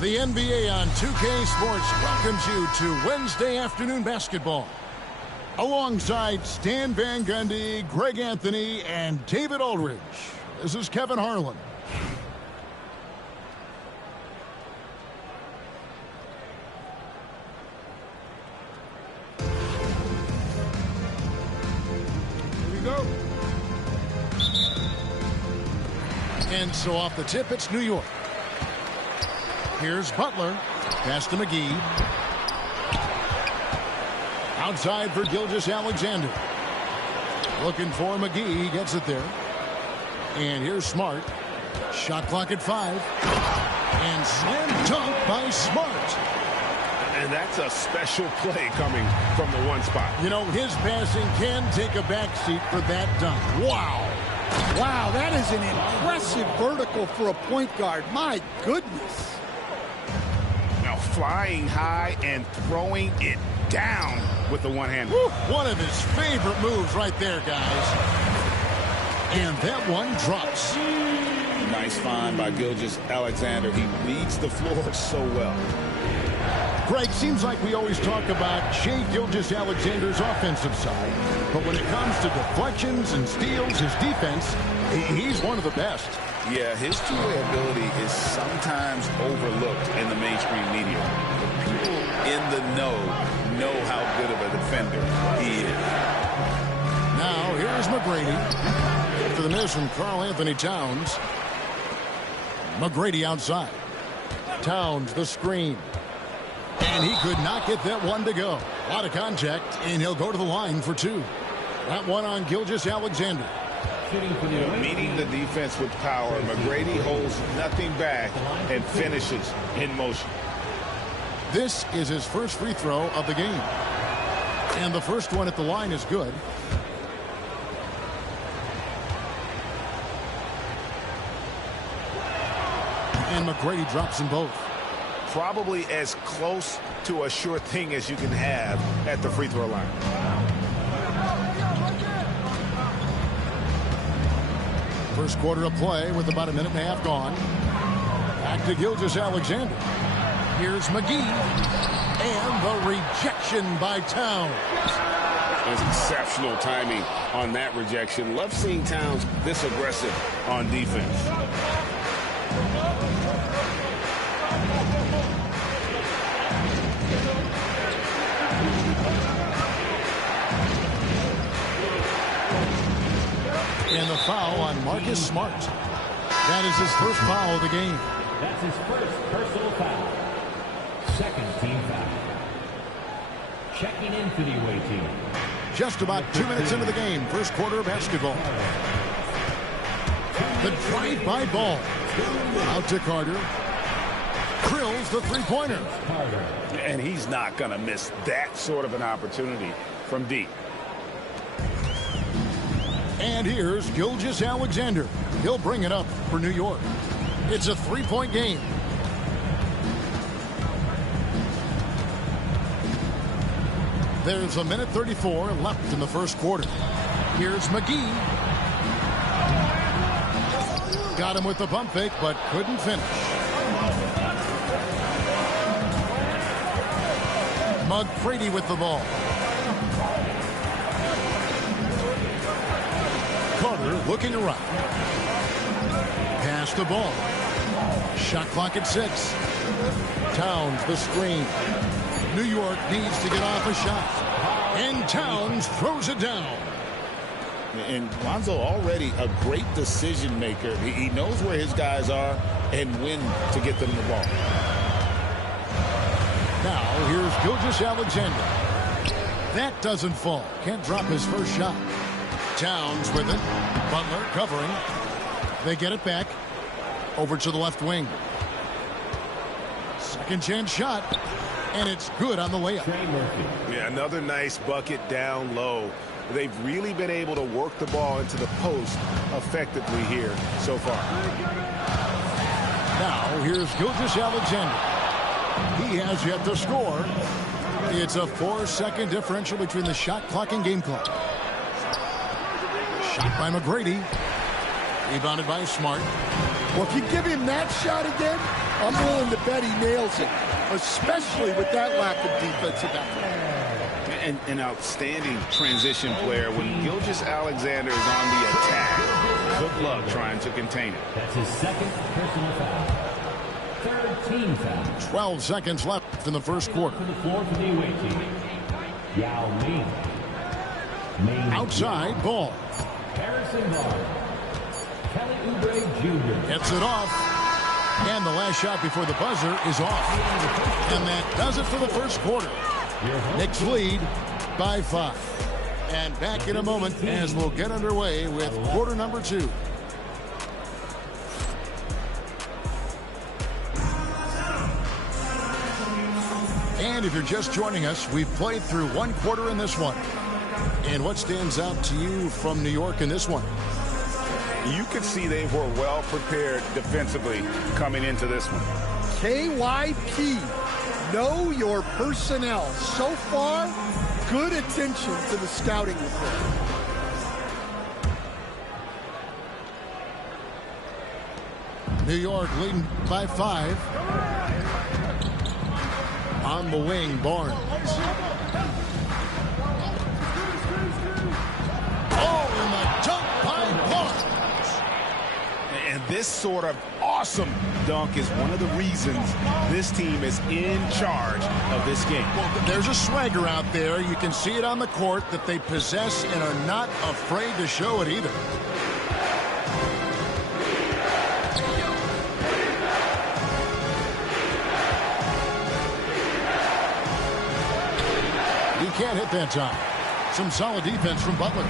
The NBA on 2K Sports welcomes you to Wednesday afternoon basketball. Alongside Stan Van Gundy, Greg Anthony, and David Aldridge, this is Kevin Harlan. Here we go. And so off the tip, it's New York. Here's Butler. Pass to McGee. Outside for Gilgeous-Alexander. Looking for McGee. He gets it there. And here's Smart. Shot clock at 5. And slam dunk by Smart. And that's a special play coming from the one spot. You know, his passing can take a backseat for that dunk. Wow. Wow, that is an impressive vertical for a point guard. My goodness. Now flying high and throwing it down with the one hand. One of his favorite moves right there, guys. And that one drops. Nice find by Gilgeous-Alexander. He reads the floor so well. Greg, seems like we always talk about Shai Gilgeous-Alexander's offensive side. But when it comes to deflections and steals, his defense, he's one of the best. Yeah, his two-way ability is sometimes overlooked in the mainstream media. The people in the know how good of a defender he is. Now, here's McGrady. After the miss from Karl Anthony Towns. McGrady outside. Towns, the screen. And he could not get that one to go. A lot of contact, and he'll go to the line for 2. That one on Gilgeous-Alexander. Meeting the defense with power, McGrady holds nothing back and finishes in motion. This is his first free throw of the game. And the first one at the line is good. And McGrady drops them both. Probably as close to a sure thing as you can have at the free throw line. First quarter of play with about a minute and a half gone. Back to Gilgeous-Alexander. Here's McGee. And the rejection by Towns. There's exceptional timing on that rejection. Love seeing Towns this aggressive on defense. And the foul on Marcus Smart. That is his first foul of the game. That's his first personal foul. Second team foul. Checking in for the away team. Just about 2 minutes into the game. First quarter of basketball. The drive-by ball. Out to Carter. Drills the three-pointer. And he's not going to miss that sort of an opportunity from deep. And here's Gilgeous-Alexander. He'll bring it up for New York. It's a 3-point game. There's a minute 34 left in the first quarter. Here's McGee. Got him with the pump fake, but couldn't finish. McGrady with the ball. Carter looking around. Pass the ball. Shot clock at 6. Towns the screen. New York needs to get off a shot. And Towns throws it down. And Lonzo already a great decision maker. He knows where his guys are and when to get them the ball. Now here's Gilgeous-Alexander. That doesn't fall. Can't drop his first shot. Towns with it. Butler covering. They get it back. Over to the left wing. Second chance shot. And it's good on the layup. Yeah, another nice bucket down low. They've really been able to work the ball into the post effectively here so far. Now here's Gilgeous-Alexander. He has yet to score. It's a 4-second differential between the shot clock and game clock. Shot by McGrady. Rebounded by Smart. Well, if you give him that shot again, I'm willing to bet he nails it, especially with that lack of defensive effort. An outstanding transition player. When Gilgeous-Alexander is on the attack, good luck trying to contain it. That's his second personal foul. Third team foul. 12 seconds left in the first quarter. To the floor for the away team. Yao Ming. Outside, ball. Harrison Barnes. Kelly Oubre Jr. Gets it off. And the last shot before the buzzer is off. And that does it for the first quarter. Knicks lead by 5. And back in a moment as we'll get underway with quarter number 2. And if you're just joining us, we've played through one quarter in this one. And what stands out to you from New York in this one? You could see they were well prepared defensively coming into this one. KYP, know your personnel. So far, good attention to the scouting report. New York leading by 5. On the wing, Barnes. Oh, and the dunk by Barnes. And this sort of awesome dunk is one of the reasons this team is in charge of this game. Well, there's a swagger out there. You can see it on the court that they possess and are not afraid to show it either. He can't hit that time. Some solid defense from Butler.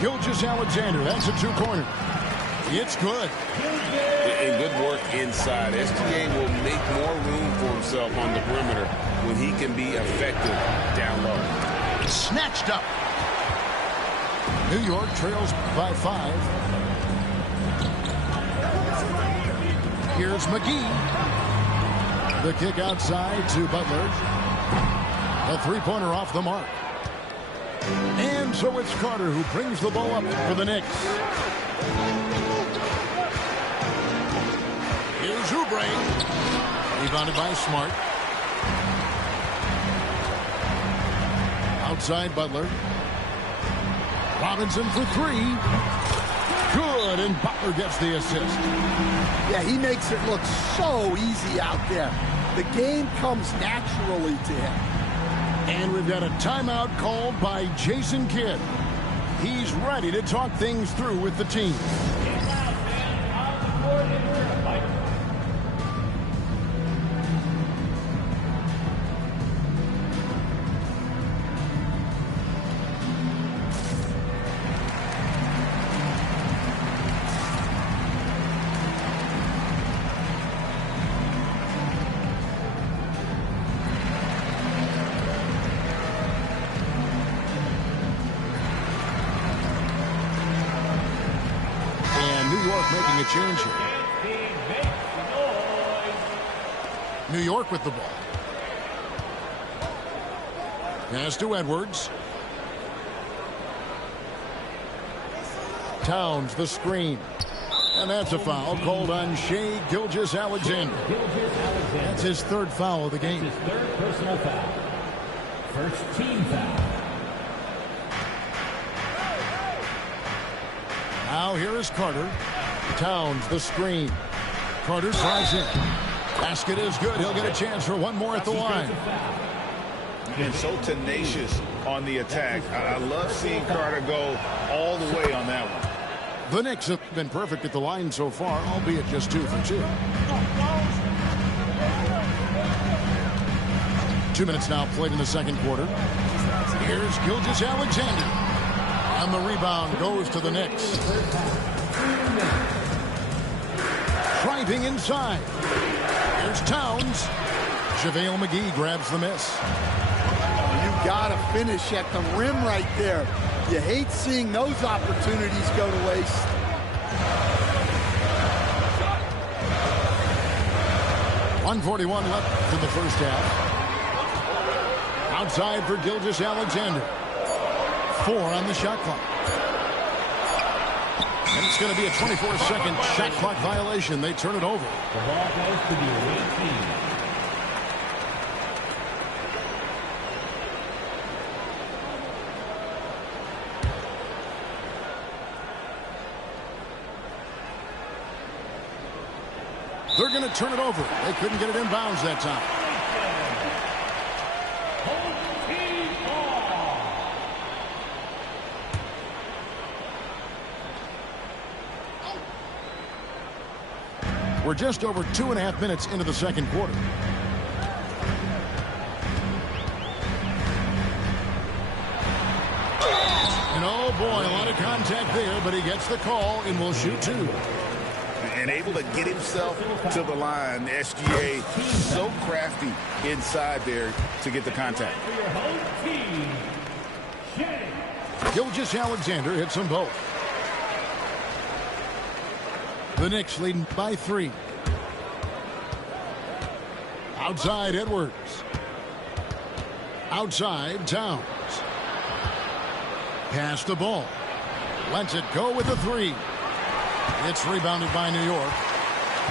Gilgeous-Alexander, that's a two-pointer. It's good. And good work inside. SGA will make more room for himself on the perimeter when he can be effective down low. Snatched up. New York trails by 5. Here's McGee. The kick outside to Butler. A three-pointer off the mark. And so it's Carter who brings the ball up for the Knicks. Here's Oubre. Rebounded by Smart. Outside Butler. Robinson for 3. Good, and Butler gets the assist. Yeah, he makes it look so easy out there. The game comes naturally to him. And we've got a timeout called by Jason Kidd. He's ready to talk things through with the team. Making a change here. New York with the ball. Pass to Edwards. Towns the screen. And that's a foul called on Shai Gilgeous-Alexander. That's his third foul of the game. His third personal foul. First team foul. Now here is Carter. Towns the screen. Carter tries in. Basket is good. He'll get a chance for one more at the line. And so tenacious on the attack. I love seeing Carter go all the way on that one. The Knicks have been perfect at the line so far, albeit just 2 for 2. 2 minutes now played in the second quarter. Here's Gilgeous-Alexander. And the rebound goes to the Knicks. Driving inside. Here's Towns. JaVale McGee grabs the miss. You got to finish at the rim right there. You hate seeing those opportunities go to waste. .141 left in the first half. Outside for Gilgeous-Alexander. 4 on the shot clock. And it's going to be a 24-second shot clock violation. They turn it over. The ball goes to the away team. They're going to turn it over. They couldn't get it in bounds that time. We're just over 2.5 minutes into the second quarter. And oh boy, a lot of contact there, but he gets the call and will shoot two. And able to get himself to the line. SGA so crafty inside there to get the contact. Gilgeous-Alexander hits them both. The Knicks leading by 3. Outside Edwards. Outside Towns. Pass the ball. Lets it go with the 3. It's rebounded by New York.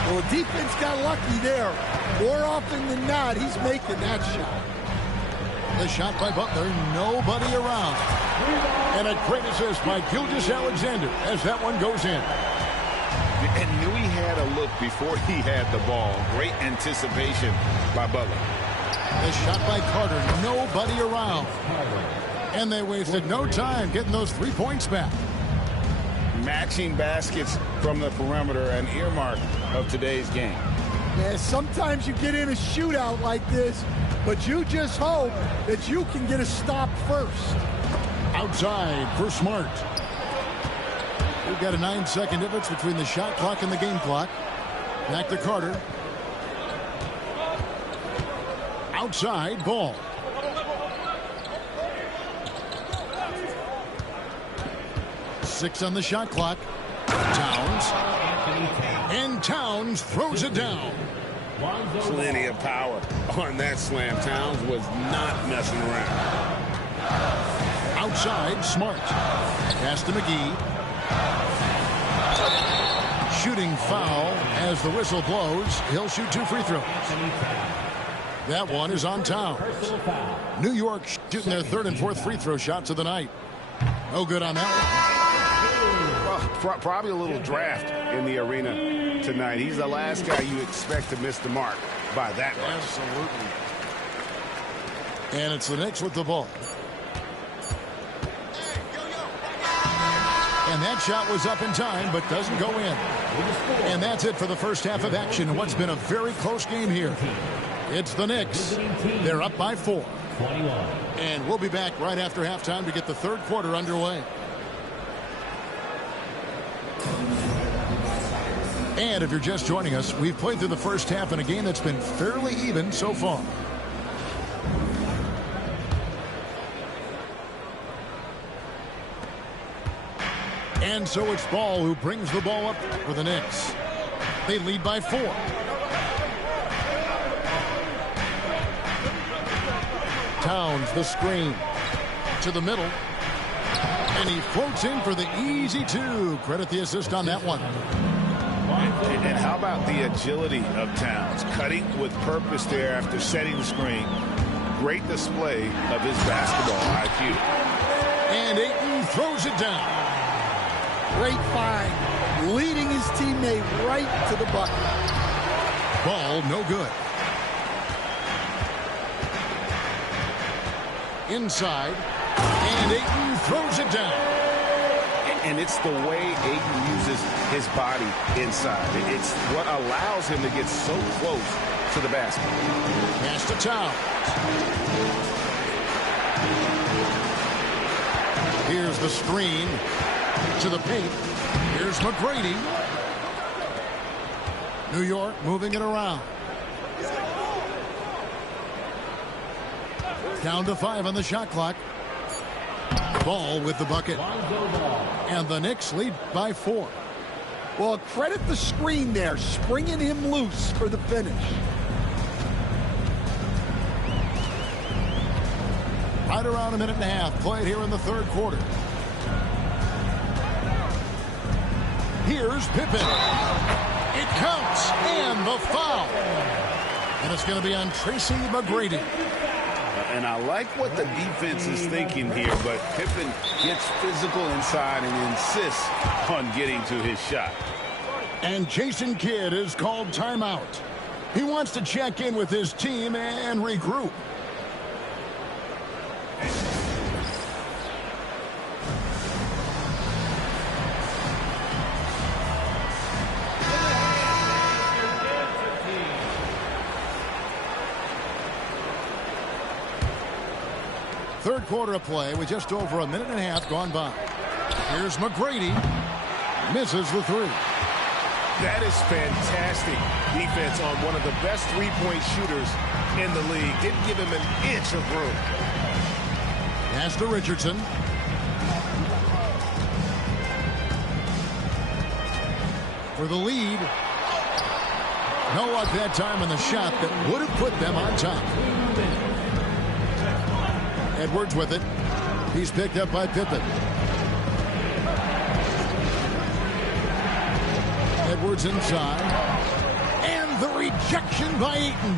Well, the defense got lucky there. More often than not, he's making that shot. The shot by Butler, nobody around. And a great assist by Gilgeous-Alexander as that one goes in. And knew he had a look before he had the ball. Great anticipation by Butler. The shot by Carter, nobody around. And they wasted no time getting those 3 points back. Matching baskets from the perimeter, an earmark of today's game. Yeah, sometimes you get in a shootout like this, but you just hope that you can get a stop first. Outside for Smart. We've got a 9-second difference between the shot clock and the game clock. Back to Carter. Outside, Ball. Six on the shot clock. Towns. And Towns throws it down. Plenty of power on that slam. Towns was not messing around. Outside, Smart. Pass to McGee. Shooting foul as the whistle blows. He'll shoot 2 free throws. That one is on Towns. New York shooting their 3rd and 4th free throw shots of the night. No good on that one. Well, probably a little draft in the arena tonight. He's the last guy you expect to miss the mark by that much. Absolutely. And it's the Knicks with the ball. And that shot was up in time, but doesn't go in. And that's it for the first half of action in what's been a very close game here. It's the Knicks. They're up by 4. 21. And we'll be back right after halftime to get the third quarter underway. And if you're just joining us, we've played through the first half in a game that's been fairly even so far. And so it's Ball who brings the ball up for the Knicks. They lead by 4. Towns the screen to the middle. And he floats in for the easy 2. Credit the assist on that one. And how about the agility of Towns? Cutting with purpose there after setting the screen. Great display of his basketball IQ. And Ayton throws it down. Great find. Leading his teammate right to the bucket. Ball no good. Inside. And Ayton throws it down. And it's the way Ayton uses his body inside. It's what allows him to get so close to the basket. Pass to Towns. Here's the screen to the paint. Here's McGrady. New York moving it around. Down to 5 on the shot clock. Ball with the bucket. And the Knicks lead by 4. Well, credit the screen there, springing him loose for the finish. Right around a minute and a half played here in the third quarter. Here's Pippen. It counts, and the foul. And it's going to be on Tracy McGrady. And I like what the defense is thinking here, but Pippen gets physical inside and insists on getting to his shot. And Jason Kidd is called timeout. He wants to check in with his team and regroup. Third quarter of play with just over a minute and a half gone by. Here's McGrady. Misses the three. That is fantastic defense on one of the best three-point shooters in the league. Didn't give him an inch of room. Pass to Richardson. For the lead. No luck that time on the shot that would have put them on top. Edwards with it. He's picked up by Pippen. Edwards inside. And the rejection by Ayton.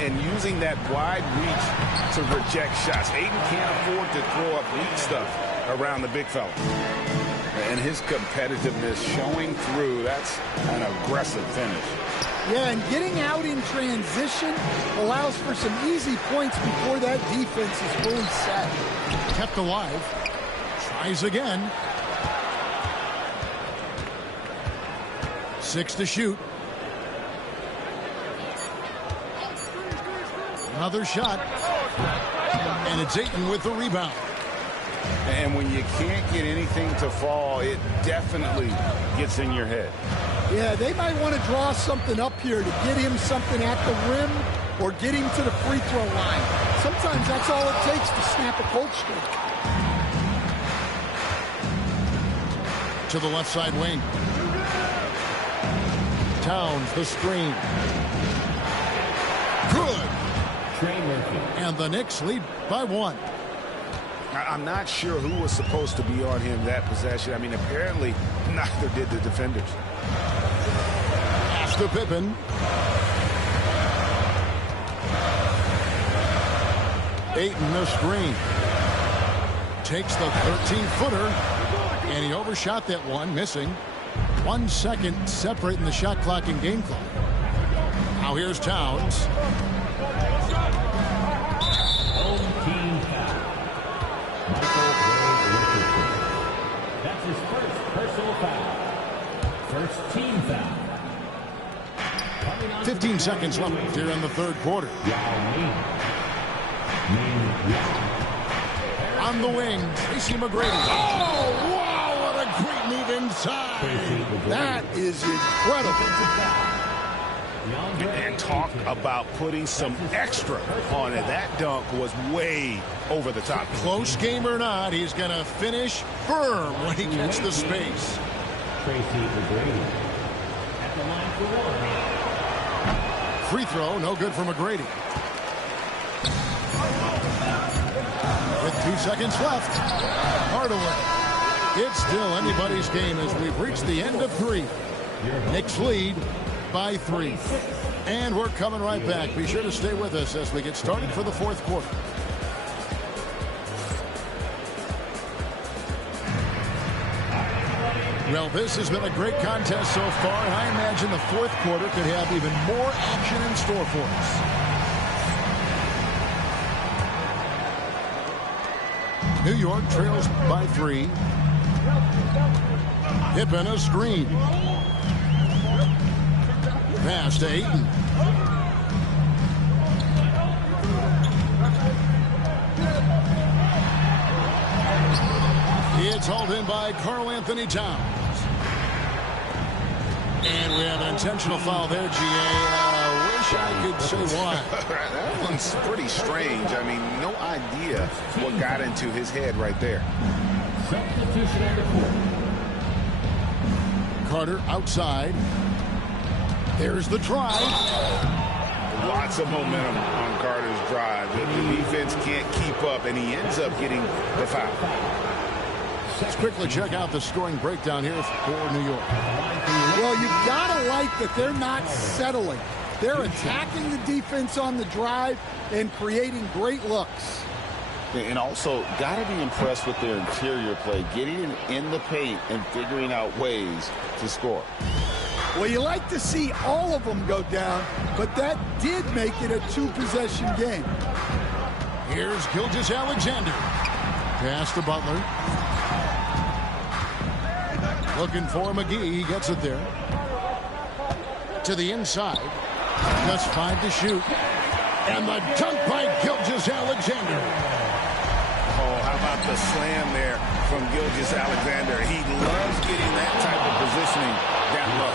And using that wide reach to reject shots. Ayton can't afford to throw up weak stuff around the big fella. And his competitiveness showing through. That's an aggressive finish. Yeah, and getting out in transition allows for some easy points before that defense is fully set. Kept alive. Tries again. 6 to shoot. Another shot. And it's Ayton with the rebound. And when you can't get anything to fall, it definitely gets in your head. Yeah, they might want to draw something up here to get him something at the rim or get him to the free throw line. Sometimes that's all it takes to snap a cold streak. To the left side wing. Towns, the screen. Good. And the Knicks lead by 1. I'm not sure who was supposed to be on him that possession. I mean, apparently neither did the defenders. Pass to Pippen. Ayton the screen. Takes the 13-footer. And he overshot that one, missing. 1 second separating the shot clock and game clock. Now here's Towns. That's his first personal foul. First team foul. 15 seconds left here in the third quarter. On the wing, Tracy McGrady. Oh, wow, what a great move inside. That is incredible. And talk about putting some extra on it. That dunk was way over the top. Close game or not, he's going to finish firm when he gets the space. Tracy McGrady at the line for 1. Free throw, no good for McGrady. With 2 seconds left, Hardaway. It's still anybody's game as we've reached the end of 3. Knicks lead by 3. And we're coming right back. Be sure to stay with us as we get started for the fourth quarter. Well, this has been a great contest so far, and I imagine the fourth quarter could have even more action in store for us. New York trails by 3. Pippen a screen. Pass to Ayton. It's hauled in by Karl Anthony Towns. And we have an intentional foul there, GA. Wish I could say why. That one's pretty strange. I mean, no idea what got into his head right there. Substitution at the court. Carter outside. There's the try. Lots of momentum on Carter's drive. The defense can't keep up, and he ends up getting the foul. Let's quickly check out the scoring breakdown here for New York. Well, you gotta like that they're not settling. They're attacking the defense on the drive and creating great looks. And also, got to be impressed with their interior play, getting in the paint and figuring out ways to score. Well, you like to see all of them go down, but that did make it a two-possession game. Here's Gilgeous-Alexander. Pass to Butler. Looking for McGee. He gets it there. To the inside. Just 5 to shoot. And the dunk by Gilgeous-Alexander. Oh, how about the slam there from Gilgeous-Alexander? He loves getting that type of positioning that low.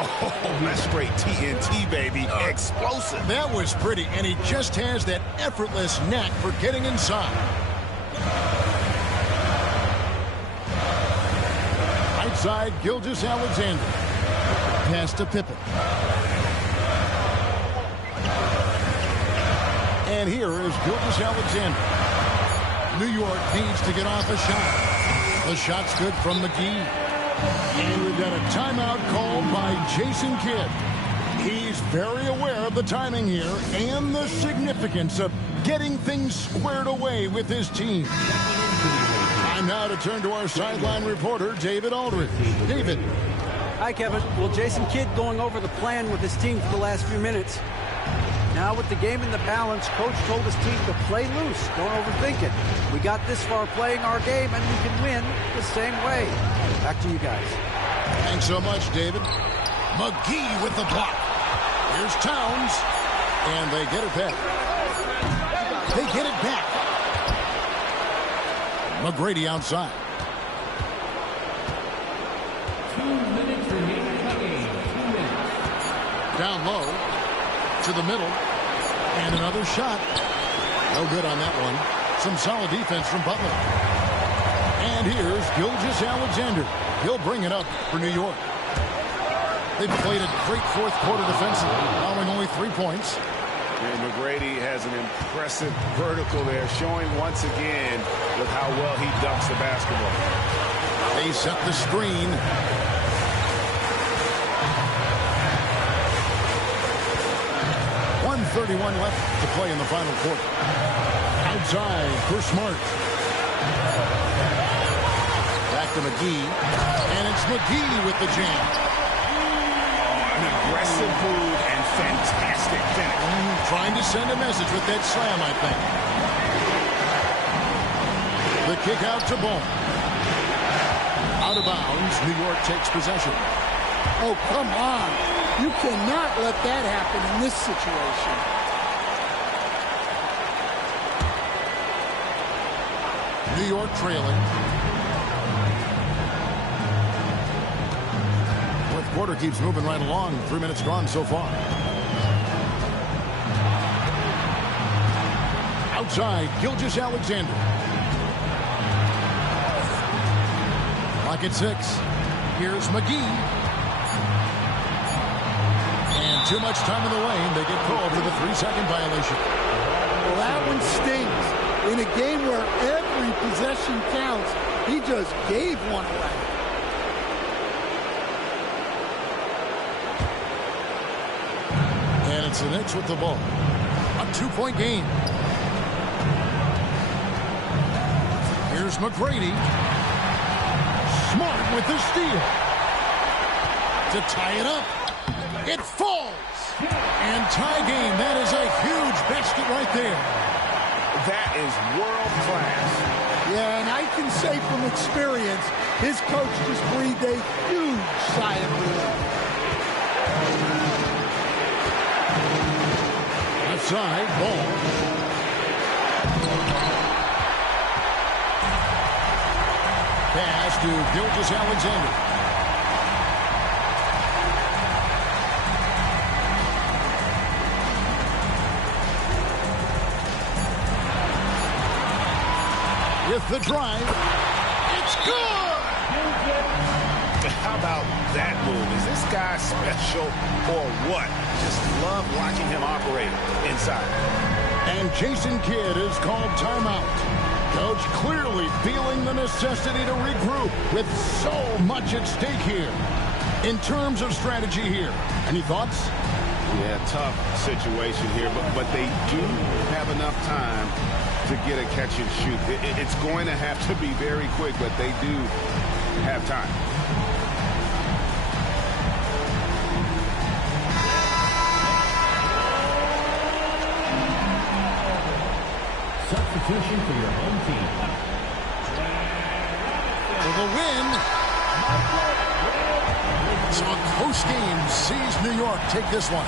Oh, that's straight TNT, baby. Explosive. That was pretty, and he just has that effortless knack for getting inside. Right side, Gilgeous-Alexander. Pass to Pippen. And here is Gilgeous-Alexander. New York needs to get off a shot. The shot's good from McGee. And we've got a timeout called by Jason Kidd. He's very aware of the timing here and the significance of getting things squared away with his team. Time now to turn to our sideline reporter, David Aldridge. David. Hi, Kevin. Well, Jason Kidd going over the plan with his team for the last few minutes. Now with the game in the balance, Coach told his team to play loose. Don't overthink it. We got this far playing our game, and we can win the same way. Back to you guys. Thanks so much, David. McGee with the block. Here's Towns. And they get it back. They get it back. McGrady outside. 2 minutes remaining in the game. 2 minutes. Down low. To the middle. And another shot. No good on that one. Some solid defense from Butler. And here's Gilgeous-Alexander. He'll bring it up for New York. They've played a great fourth quarter defensively, allowing only 3 points. And McGrady has an impressive vertical there, showing once again with how well he dunks the basketball. They set the screen. .131 left to play in the final quarter. Outside for Smart. Back to McGee. And it's McGee with the jam. An aggressive move and fantastic finish. Trying to send a message with that slam, I think. The kick out to Ball. Out of bounds. New York takes possession. Oh, come on. You cannot let that happen in this situation. New York trailing. Fourth quarter keeps moving right along. 3 minutes gone so far. Outside, Gilgeous-Alexander. Clock at 6. Here's McGee. And too much time in the lane. They get called for the 3-second violation. Well, that one stings. In a game where every possession counts, he just gave one away. And it's the Knicks with the ball. A 2-point game. Here's McGrady. Smart with the steal. To tie it up. It falls. And tie game. That is a huge basket right there. That is world class. Yeah, and I can say from experience, his coach just breathed a huge sigh of relief. Left side, Ball. Pass to Gilgeous-Alexander. With the drive, it's good! How about that move? Is this guy special or what? Just love watching him operate inside. And Jason Kidd is called timeout. Coach clearly feeling the necessity to regroup with so much at stake here. In terms of strategy here, any thoughts? Yeah, tough situation here, but they do have enough time to get a catch and shoot. It's going to have to be very quick, but they do have time. Substitution for your home team. For the win. So a close game sees New York take this one.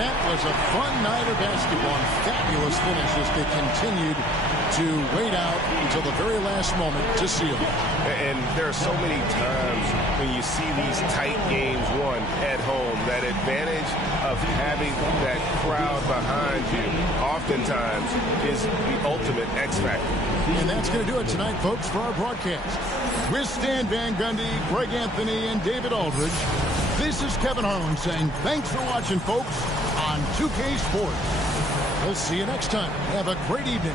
That was a fun night of basketball and fabulous finish as they continued to wait out until the very last moment to seal it. And there are so many times when you see these tight games won at home, that advantage of having that crowd behind you oftentimes is the ultimate X factor. And that's going to do it tonight, folks, for our broadcast. With Stan Van Gundy, Greg Anthony, and David Aldridge, this is Kevin Harlan saying thanks for watching, folks, on 2K Sports. We'll see you next time. Have a great evening.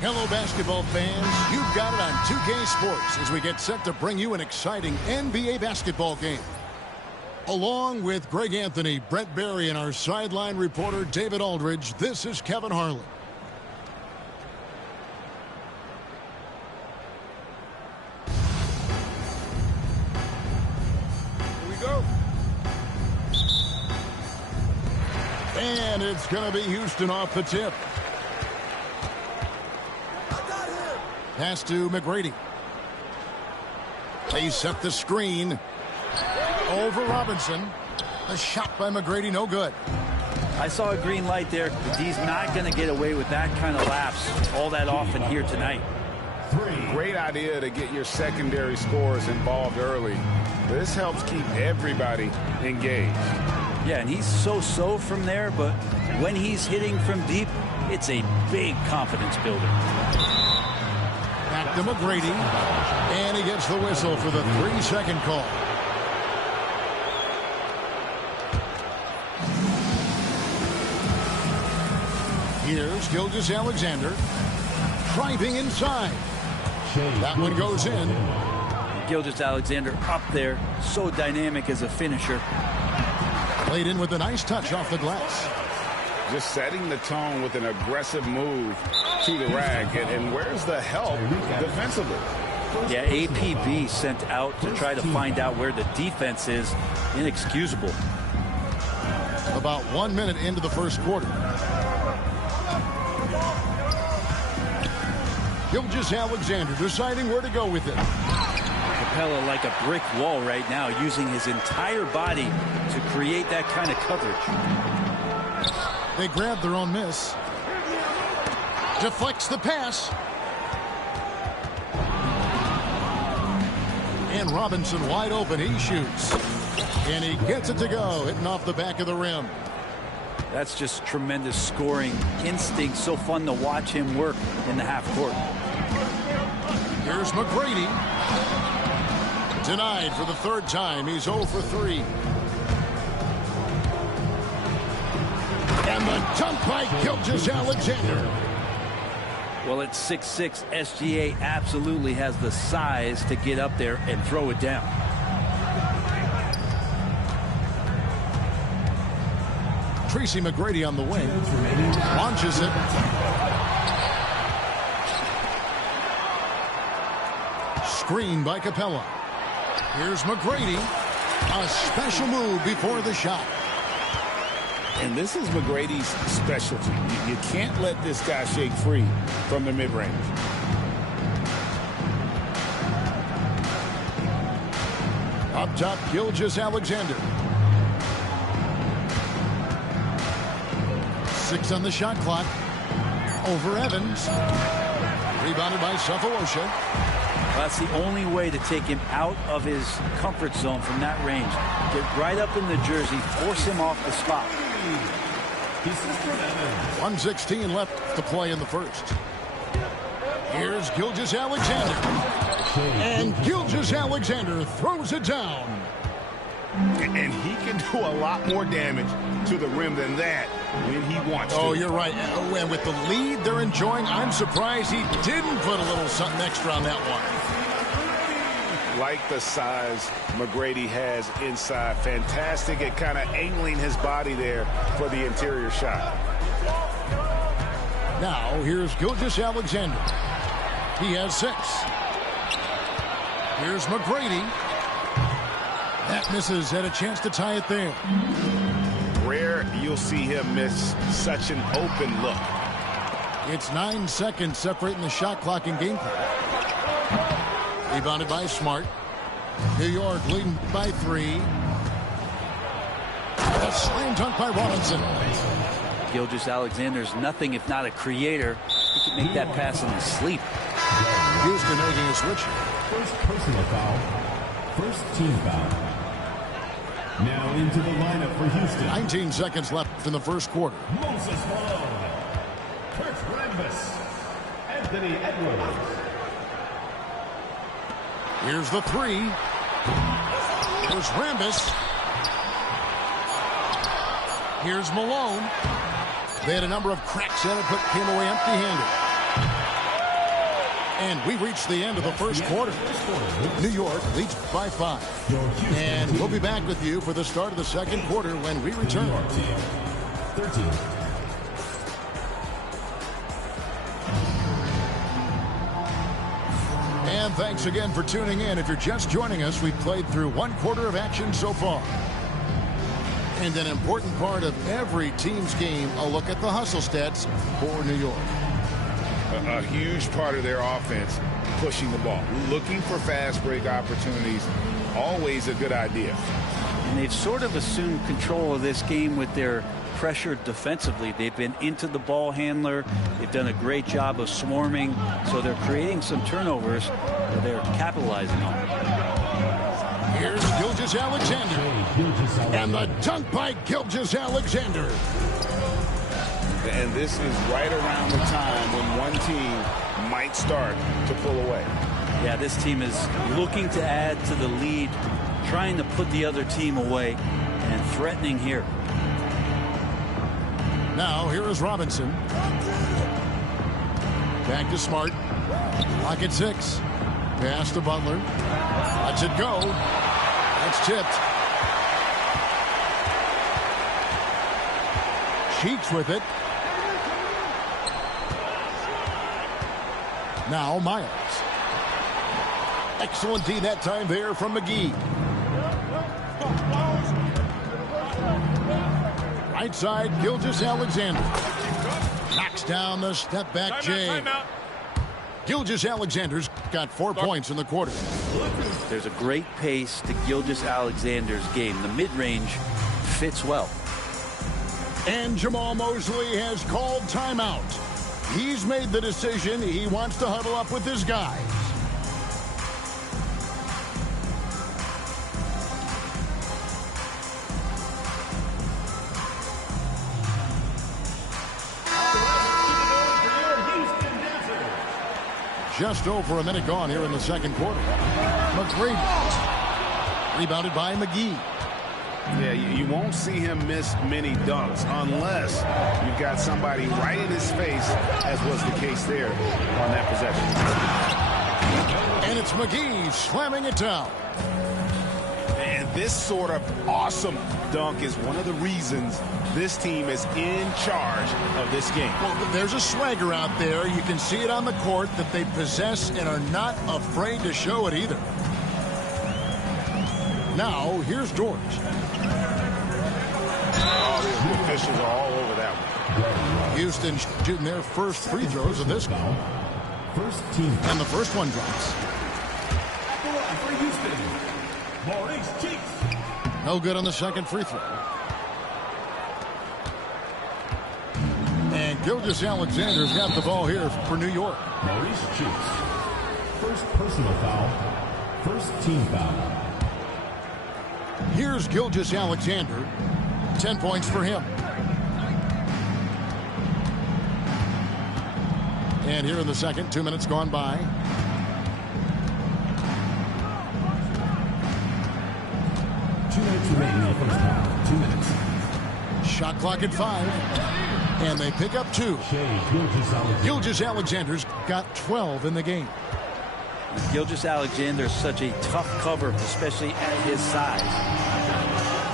Hello, basketball fans. You've got it on 2K Sports as we get set to bring you an exciting NBA basketball game. Along with Greg Anthony, Brent Barry, and our sideline reporter, David Aldridge, this is Kevin Harlan. Here we go. And it's going to be Houston off the tip. Pass to McGrady. They set the screen over Robinson. A shot by McGrady, no good. I saw a green light there. The D's not going to get away with that kind of lapse all that often here tonight. Great idea to get your secondary scorers involved early. This helps keep everybody engaged. Yeah, and he's so-so from there, but when he's hitting from deep, it's a big confidence builder. Back to McGrady, and he gets the whistle for the 3-second call. Here's Gilgeous-Alexander driving inside. That one goes in. Gilgeous-Alexander up there, so dynamic as a finisher. Played in with a nice touch off the glass. Just setting the tone with an aggressive move to the rack. And where's the help defensively? Yeah, APB sent out to try to find out where the defense is. Inexcusable. A about 1 minute into the first quarter. Gilgeous-Alexander deciding where to go with it. Capella like a brick wall right now, using his entire body to create that kind of coverage. They grab their own miss. Deflects the pass. And Robinson wide open. He shoots. And he gets it to go, hitting off the back of the rim. That's just tremendous scoring instinct. So fun to watch him work in the half court. Here's McGrady. Denied for the third time. He's 0 for 3. And the dunk by Gilgeous-Alexander. Well, at 6'6", SGA absolutely has the size to get up there and throw it down. Tracy McGrady on the wing. Launches it. Screen by Capella. Here's McGrady. A special move before the shot. And this is McGrady's specialty. You can't let this guy shake free from the mid-range. Up top, Gilgeous-Alexander. 6 on the shot clock. Over Evans. Rebounded by Cephalosha. That's the only way to take him out of his comfort zone from that range. Get right up in the jersey, force him off the spot. 1:16 left to play in the first. Here's Gilgeous-Alexander. And Gilgeous-Alexander throws it down. And he can do a lot more damage to the rim than that when he wants to. Oh, you're right. And with the lead they're enjoying, I'm surprised he didn't put a little something extra on that one. Like the size McGrady has inside. Fantastic at kind of angling his body there for the interior shot. Now, here's Gilgeous-Alexander. He has 6. Here's McGrady. That misses. Had a chance to tie it there. Rare you'll see him miss such an open look. It's 9 seconds separating the shot clock and game clock. Rebounded by Smart. New York leading by 3. A slam dunk by Robinson. Gilgeous-Alexander's nothing if not a creator. He can make that pass in his sleep. Houston making a switch. First personal foul. First team foul. Now into the lineup for Houston. 19 seconds left in the first quarter. Moses Malone. Kurt Rambis. Anthony Edwards. Here's the 3. Here's Rambis. Here's Malone. They had a number of cracks at it, but came away empty-handed. And we reached the end of the first quarter. New York leads by 5. And we'll be back with you for the start of the second quarter when we return. 13. And thanks again for tuning in. If you're just joining us, we've played through 1 quarter of action so far. And an important part of every team's game, a look at the hustle stats for New York. A huge part of their offense, pushing the ball. Looking for fast break opportunities, always a good idea. And they've sort of assumed control of this game with their pressure defensively. They've been into the ball handler. They've done a great job of swarming. So they're creating some turnovers that they're capitalizing on. Here's Gilgeous-Alexander. And the dunk by Gilgeous-Alexander. And this is right around the time when one team might start to pull away. Yeah, this team is looking to add to the lead, trying to put the other team away, and threatening here. Now, here is Robinson. Back to Smart. Clock at 6. Pass to Butler. Lets it go. That's tipped. Cheeks with it. Now Miles. Excellent D that time there from McGee. Right side, Gilgeous-Alexander. Knocks down the step back Jay. Gilgeous-Alexander's got 4 points in the quarter. There's a great pace to Gilgeous-Alexander's game. The mid-range fits well. And Jamal Mosley has called timeout. He's made the decision. He wants to huddle up with his guys. Just over a minute gone here in the second quarter. McGrady. Rebounded by McGee. Yeah, you won't see him miss many dunks unless you've got somebody right in his face, as was the case there on that possession. And it's McGee slamming it down. And this sort of awesome dunk is one of the reasons this team is in charge of this game. Well, there's a swagger out there. You can see it on the court that they possess and are not afraid to show it either. Now, here's George. Oh, the officials are all over that one. Houston shooting their first free throws of this game. First team. And the first one drops. For Houston, Maurice Cheeks. No good on the second free throw. And Gilgeous-Alexander's got the ball here for New York. Maurice Cheeks. First personal foul. First team foul. Here's Gilgeous-Alexander. 10 points for him. And here in the second, 2 minutes gone by. Remaining in the first half. 2 minutes. Shot clock at 5. And they pick up 2. Gilgeous-Alexander's got 12 in the game. Gilgeous-Alexander is such a tough cover, especially at his size.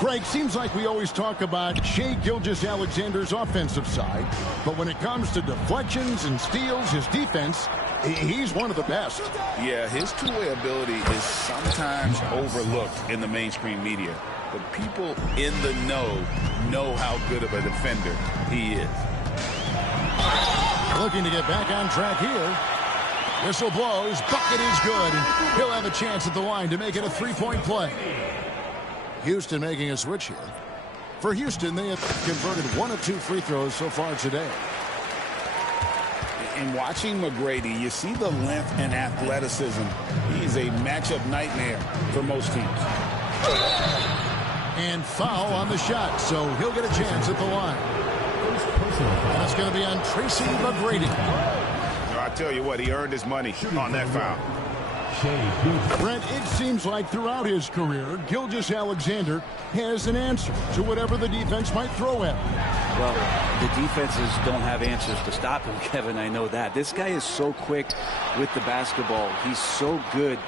Greg, seems like we always talk about Shai Gilgeous-Alexander's offensive side, but when it comes to deflections and steals, his defense, he's one of the best. Yeah, his two-way ability is sometimes overlooked in the mainstream media. But people in the know how good of a defender he is. Looking to get back on track here. Whistle blows, bucket is good, and he'll have a chance at the line to make it a three-point play. Houston making a switch here. For Houston, they have converted 1 of 2 free throws so far today. In watching McGrady, you see the length and athleticism. He's a matchup nightmare for most teams. And foul on the shot, so he'll get a chance at the line. And it's going to be on Tracy McGrady. I tell you what, he earned his money on that foul. Brent, it seems like throughout his career, Gilgeous-Alexander has an answer to whatever the defense might throw at him. Well, the defenses don't have answers to stop him, Kevin. I know that. This guy is so quick with the basketball. He's so good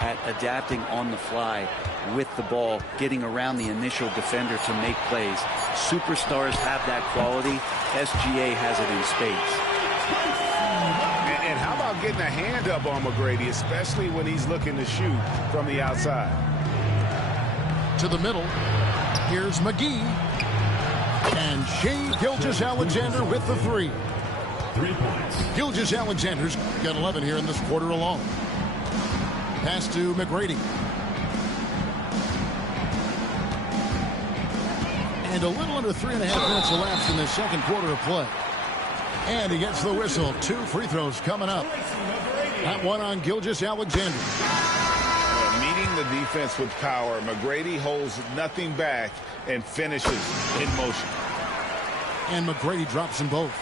at adapting on the fly with the ball, getting around the initial defender to make plays. Superstars have that quality. SGA has it in spades. And how about getting a hand up on McGrady, especially when he's looking to shoot from the outside? To the middle. Here's McGee. And Shai Gilgeous-Alexander with the 3. 3 points. Gilgeous-Alexander's got 11 here in this quarter alone. Pass to McGrady. And a little under 3.5 minutes elapsed in the second quarter of play. And he gets the whistle. 2 free throws coming up. That one on Gilgeous-Alexander. Meeting the defense with power, McGrady holds nothing back and finishes in motion. And McGrady drops them both.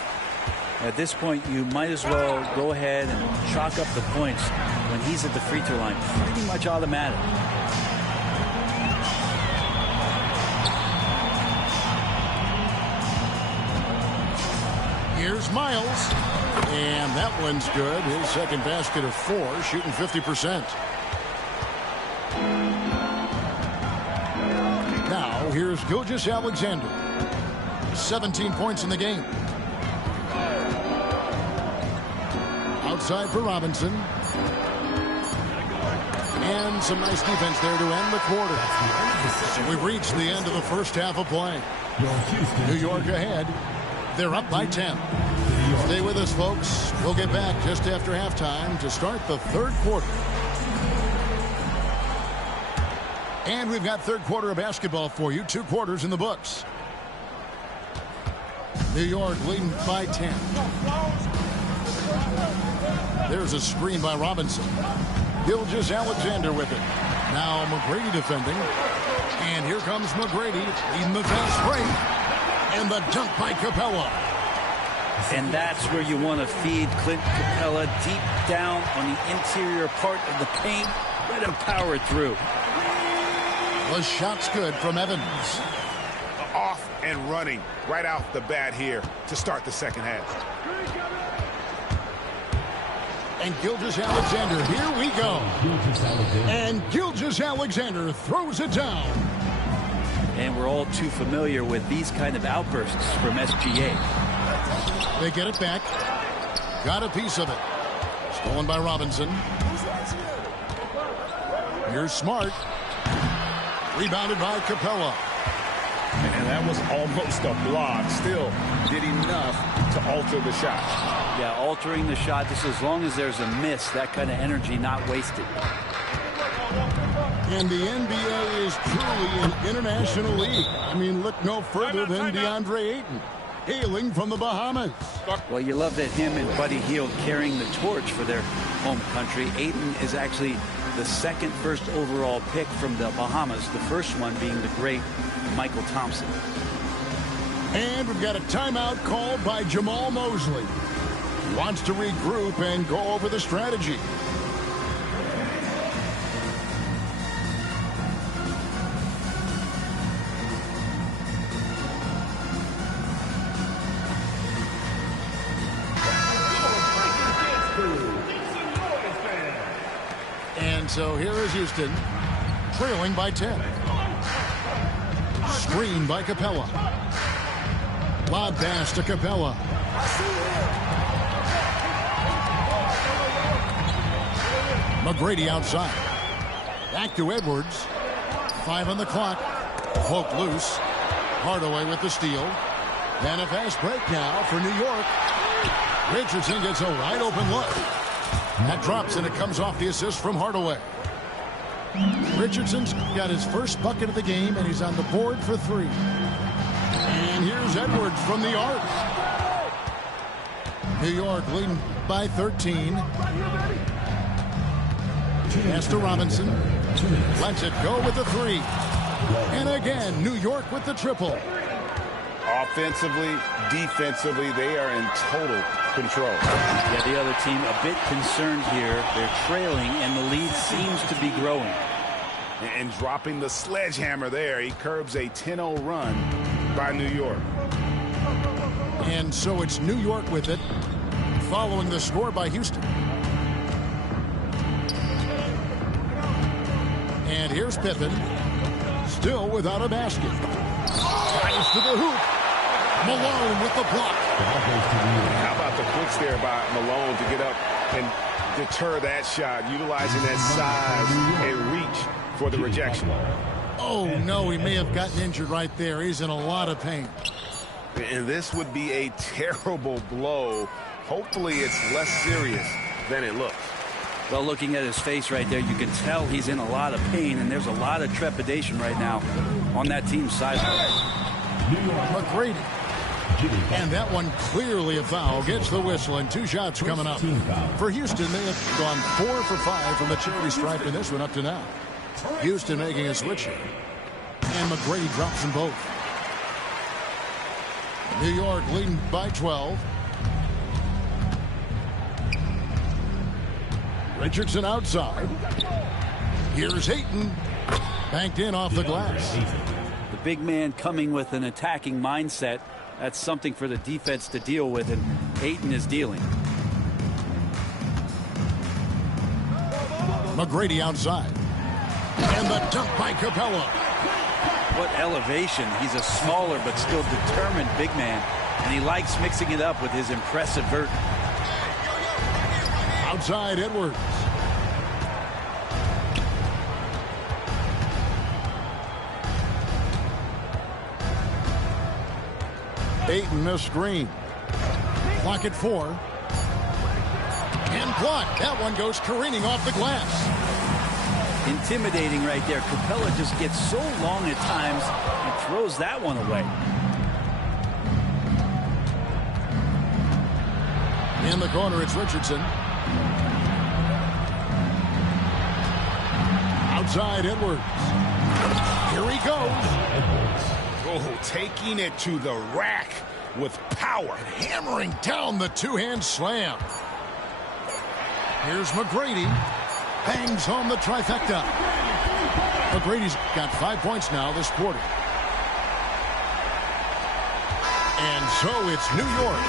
At this point, you might as well go ahead and chalk up the points when he's at the free throw line. Pretty much automatic. Here's Miles. And that one's good. His second basket of 4, shooting 50%. Now, here's Gilgeous-Alexander. 17 points in the game. Outside for Robinson. And some nice defense there to end the quarter. So we've reached the end of the first half of play. New York ahead. They're up by 10. Stay with us, folks. We'll get back just after halftime to start the third quarter. And we've got third quarter of basketball for you. 2 quarters in the books. New York leading by 10. There's a screen by Robinson. Gilgeous-Alexander with it. Now McGrady defending. And here comes McGrady leading the fast break. And the dunk by Capella. And that's where you want to feed Clint Capella, deep down on the interior part of the paint. Let him power it through. The shot's good from Evans. Off and running right off the bat here to start the second half. And Gilgeous-Alexander, here we go. And Gilgeous-Alexander throws it down. And we're all too familiar with these kind of outbursts from SGA. They get it back. Got a piece of it. Stolen by Robinson. Here's Smart. Rebounded by Capella. And that was almost a block. Still did enough to alter the shot. Yeah, altering the shot, just as long as there's a miss, that kind of energy not wasted. And the NBA is truly an international league. I mean, look no further than DeAndre Ayton, hailing from the Bahamas. Well, you love that him and Buddy Hield carrying the torch for their home country. Ayton is actually the second first overall pick from the Bahamas, the first one being the great Michael Thompson. And we've got a timeout called by Jamal Mosley. He wants to regroup and go over the strategy. And so here is Houston, trailing by 10. Screen by Capella. Lob pass to Capella. McGrady outside. Back to Edwards. 5 on the clock. Poked loose. Hardaway with the steal. And a fast break now for New York. Richardson gets a wide open look. That drops and it comes off the assist from Hardaway. Richardson's got his first bucket of the game and he's on the board for 3. And here's Edwards from the arc. New York leading by 13. Pass to Robinson. Lets it go with the 3. And again, New York with the triple. Offensively, defensively, they are in total control. Yeah, the other team a bit concerned here. They're trailing, and the lead seems to be growing. And dropping the sledgehammer there, he curbs a 10-0 run by New York. And so it's New York with it, following the score by Houston. And here's Pippen, still without a basket. Fires to the hoop. Malone with the block. How about the quicks there by Malone to get up and deter that shot, utilizing that size and reach for the rejection. Oh, no, he may have gotten injured right there. He's in a lot of pain. And this would be a terrible blow. Hopefully it's less serious than it looks. Well, looking at his face right there, you can tell he's in a lot of pain, and there's a lot of trepidation right now on that team's sideline. McGrady. And that one clearly a foul. Gets the whistle, and 2 shots coming up. For Houston, they have gone 4 for 5 from the charity stripe in this one up to now. Houston making a switch here. And McGrady drops them both. New York leading by 12. Richardson outside. Here's Ayton. Banked in off the glass. The big man coming with an attacking mindset. That's something for the defense to deal with, and Ayton is dealing. McGrady outside. And the dunk by Capella. What elevation. He's a smaller but still determined big man, and he likes mixing it up with his impressive vert. Outside Edwards. Ayton missed screen. Clock at 4. And blocked. That one goes careening off the glass. Intimidating right there. Capella just gets so long at times and throws that one away. In the corner, it's Richardson. Outside, Edwards. Here he goes. Oh, taking it to the rack with power. Hammering down the two-hand slam. Here's McGrady. Bangs home the trifecta. McGrady's got 5 points now this quarter. And so it's New York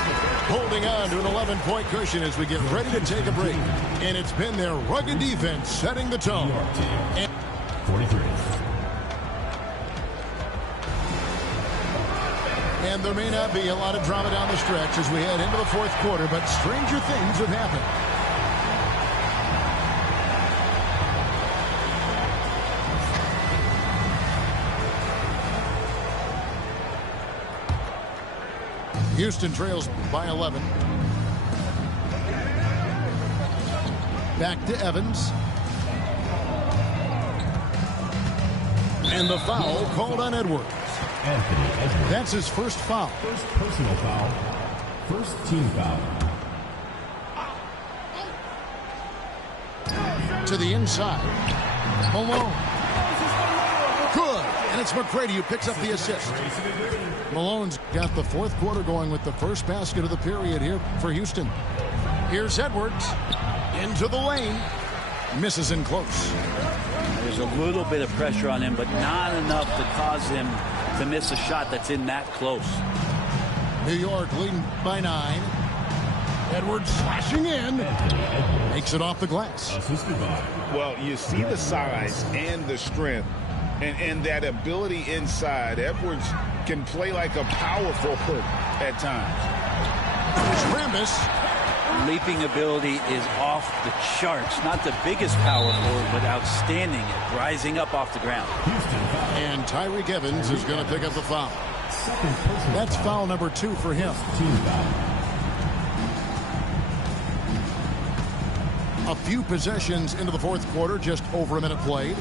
holding on to an 11-point cushion as we get ready to take a break. And it's been their rugged defense setting the tone. And 43. And there may not be a lot of drama down the stretch as we head into the fourth quarter, but stranger things have happened. Houston trails by 11. Back to Evans. And the foul called on Edwards. Anthony Edwards. That's his first foul. First personal foul. First team foul. To the inside. Malone. Good. And it's McGrady who picks up the assist. Malone's got the fourth quarter going with the first basket of the period here for Houston. Here's Edwards. Into the lane. Misses in close. There's a little bit of pressure on him, but not enough to cause him to miss a shot that's in that close. New York leading by 9. Edwards slashing in. Makes it off the glass. Well, you see the size and the strength and that ability inside. Edwards can play like a power forward at times. Rambis. Leaping ability is off the charts. Not the biggest power forward, but outstanding at rising up off the ground. And Tyreek Evans is going to pick up the foul. That's foul number 2 for him. A few possessions into the fourth quarter, just over a minute played.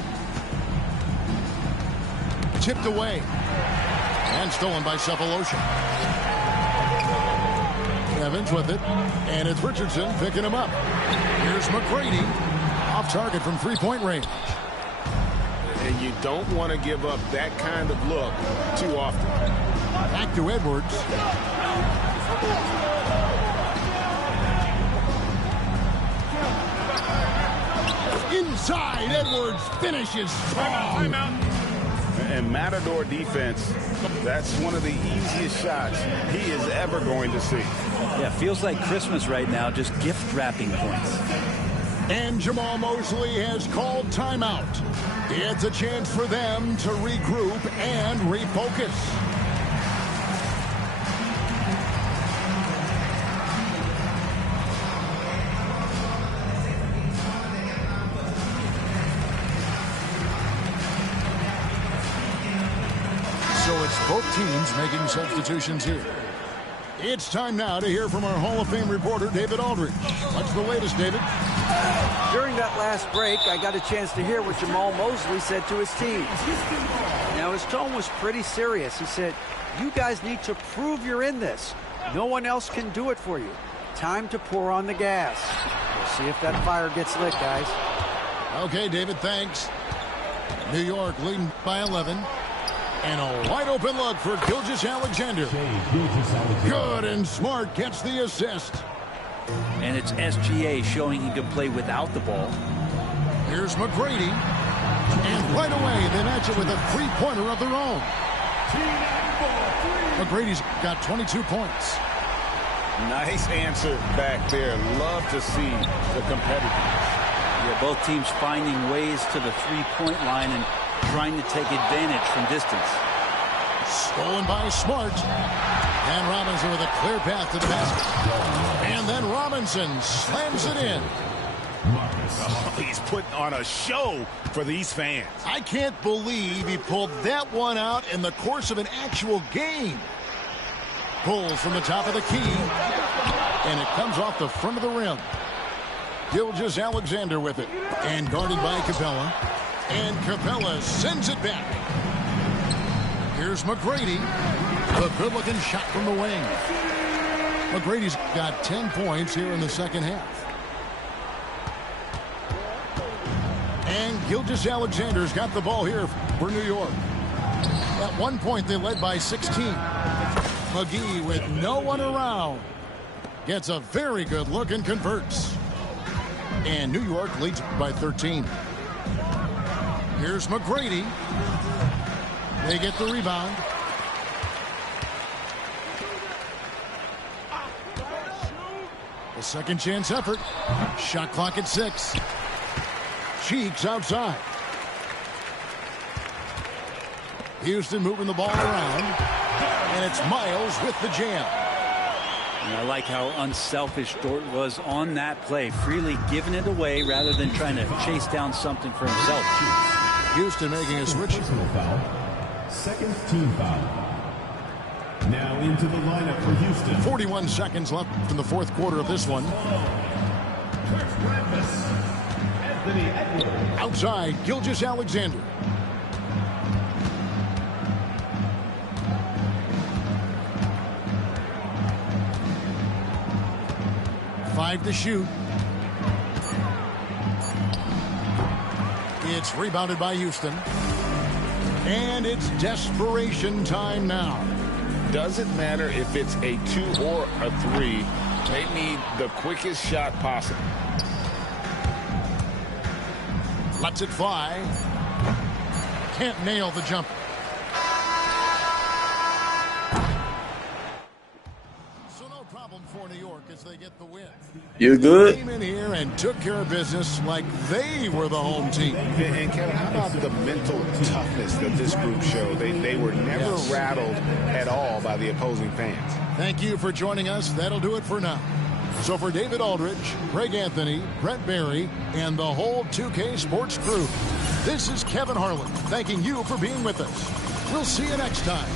Tipped away. And stolen by Cephalosha. Evans with it. And it's Richardson picking him up. Here's McGrady. Off target from three-point range. And you don't want to give up that kind of look too often. Back to Edwards. Inside, Edwards finishes strong. Timeout. And Matador defense, that's one of the easiest shots he is ever going to see. Yeah, feels like Christmas right now, just gift wrapping points. And Jamal Mosley has called timeout. It's a chance for them to regroup and refocus. So it's both teams making substitutions here. It's time now to hear from our Hall of Fame reporter, David Aldridge. What's the latest, David? During that last break, I got a chance to hear what Jamal Mosley said to his team. Now, his tone was pretty serious. He said, you guys need to prove you're in this. No one else can do it for you. Time to pour on the gas. We'll see if that fire gets lit, guys. Okay, David, thanks. New York leading by 11. And a wide-open look for Gilgeous-Alexander. Good, and Smart gets the assist. And it's SGA showing he can play without the ball. Here's McGrady. And right away, they match it with a three-pointer of their own. McGrady's got 22 points. Nice answer back there. Love to see the competitiveness. Yeah, both teams finding ways to the three-point line and trying to take advantage from distance. Stolen by Smart. And Robinson with a clear path to the basket. And then Robinson slams it in. Oh, he's putting on a show for these fans. I can't believe he pulled that one out in the course of an actual game. Pulls from the top of the key. And it comes off the front of the rim. Gilgeous-Alexander with it. And guarded by Capella. And Capella sends it back. Here's McGrady. A good-looking shot from the wing. McGrady's got 10 points here in the second half. And Gilgeous-Alexander's got the ball here for New York. At one point, they led by 16. McGee with no one around. Gets a very good look and converts. And New York leads by 13. Here's McGrady. They get the rebound. A second chance effort. Shot clock at 6. Cheeks outside. Houston moving the ball around. And it's Miles with the jam. And I like how unselfish Dort was on that play, freely giving it away rather than trying to chase down something for himself. Houston making a switch. Personal foul. Second team foul. Now into the lineup for Houston. 41 seconds left in the fourth quarter of this one. Outside, Gilgeous-Alexander. Five to shoot. It's rebounded by Houston. And it's desperation time now. Doesn't matter if it's a 2 or a 3. They need the quickest shot possible. Lets it fly. Can't nail the jumper. So no problem for New York as they get the win. You good? Came in here and took care of business like they were the home team. And Kevin, how about the mental toughness that this group showed? They were never rattled at all by the opposing fans. Thank you for joining us. That'll do it for now. So for David Aldridge, Greg Anthony, Brent Barry, and the whole 2K Sports crew, this is Kevin Harlan thanking you for being with us. We'll see you next time.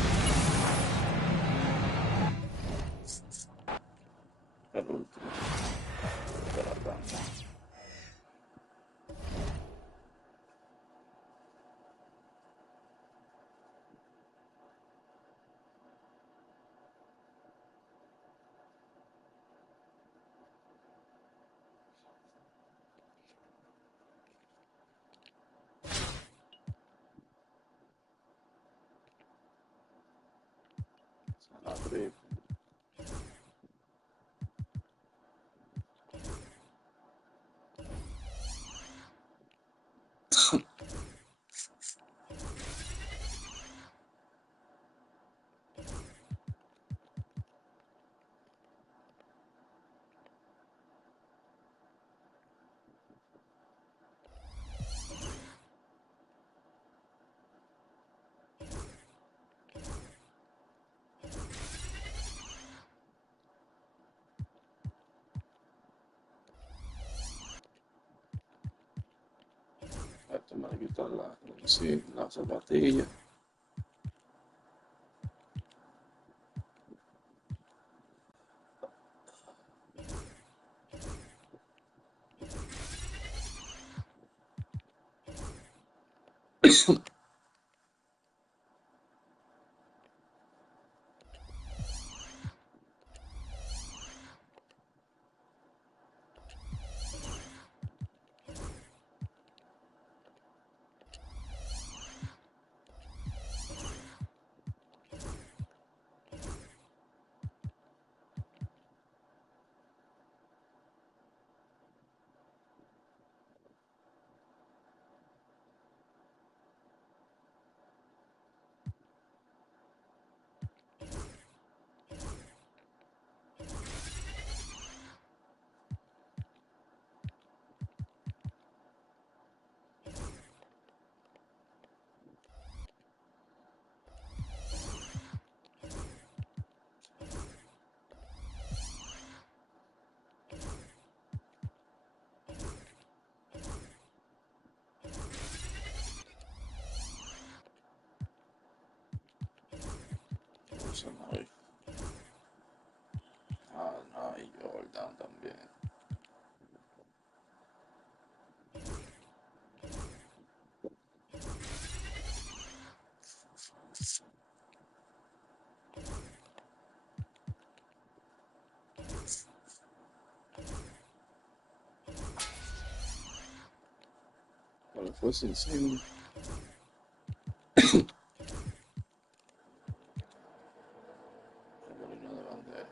Tomar que quitar la zapatilla. Vamos a ver. What's insane? I really know about that.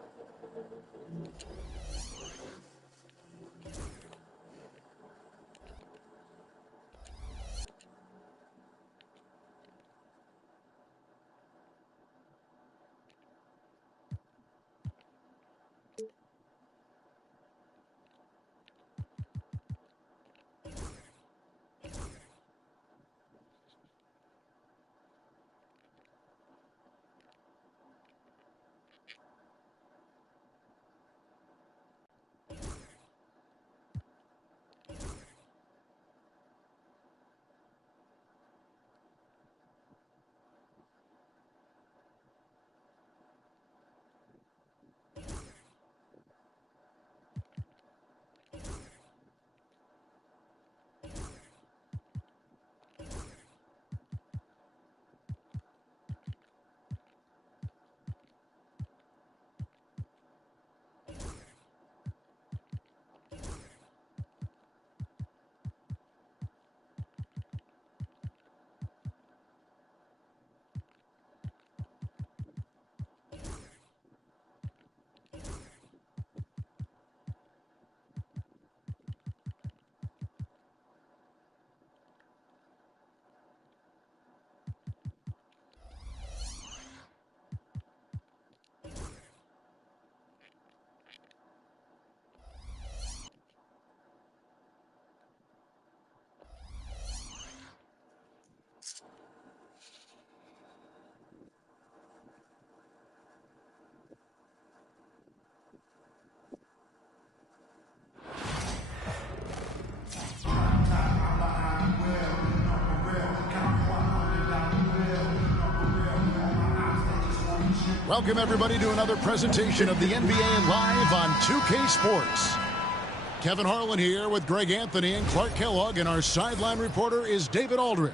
Welcome, everybody, to another presentation of the NBA Live on 2K Sports. Kevin Harlan here with Greg Anthony and Clark Kellogg, and our sideline reporter is David Aldridge.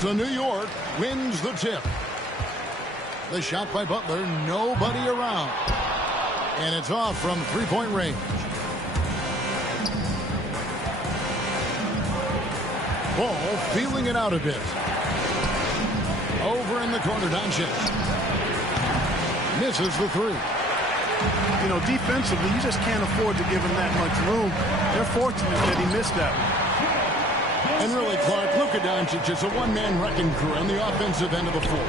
So New York wins the tip. The shot by Butler, nobody around. And it's off from three-point range. Ball feeling it out a bit. Over in the corner, Doncic. Misses the three. You know, defensively, you just can't afford to give him that much room. They're fortunate that he missed that one. And really, Clark, Luka Doncic is a one-man wrecking crew on the offensive end of the floor.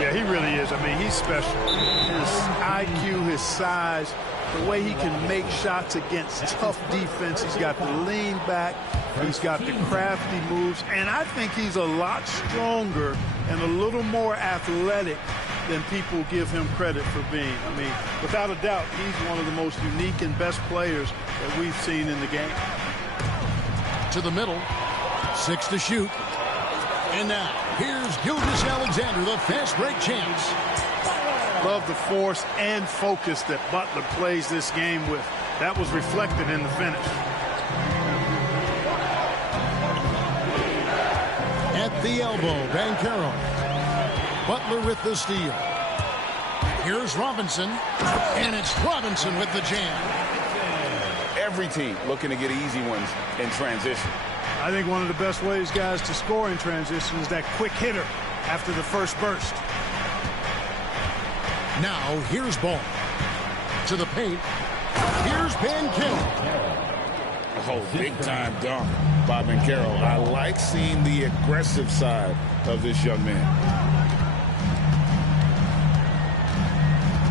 Yeah, he really is. I mean, he's special. His IQ, his size, the way he can make shots against tough defense. He's got the lean back. He's got the crafty moves. And I think he's a lot stronger and a little more athletic than people give him credit for being. I mean, without a doubt, he's one of the most unique and best players that we've seen in the game. To the middle. 6 to shoot. And now, here's Gilgeous-Alexander, the fast break champs. Love the force and focus that Butler plays this game with. That was reflected in the finish. At the elbow, Banchero. Butler with the steal. Here's Robinson. And it's Robinson with the jam. Every team looking to get easy ones in transition. I think one of the best ways, guys, to score in transition is that quick hitter after the first burst. Now, here's Ball. To the paint. Here's Banchero. Oh, big-time dunk by Banchero. I like seeing the aggressive side of this young man.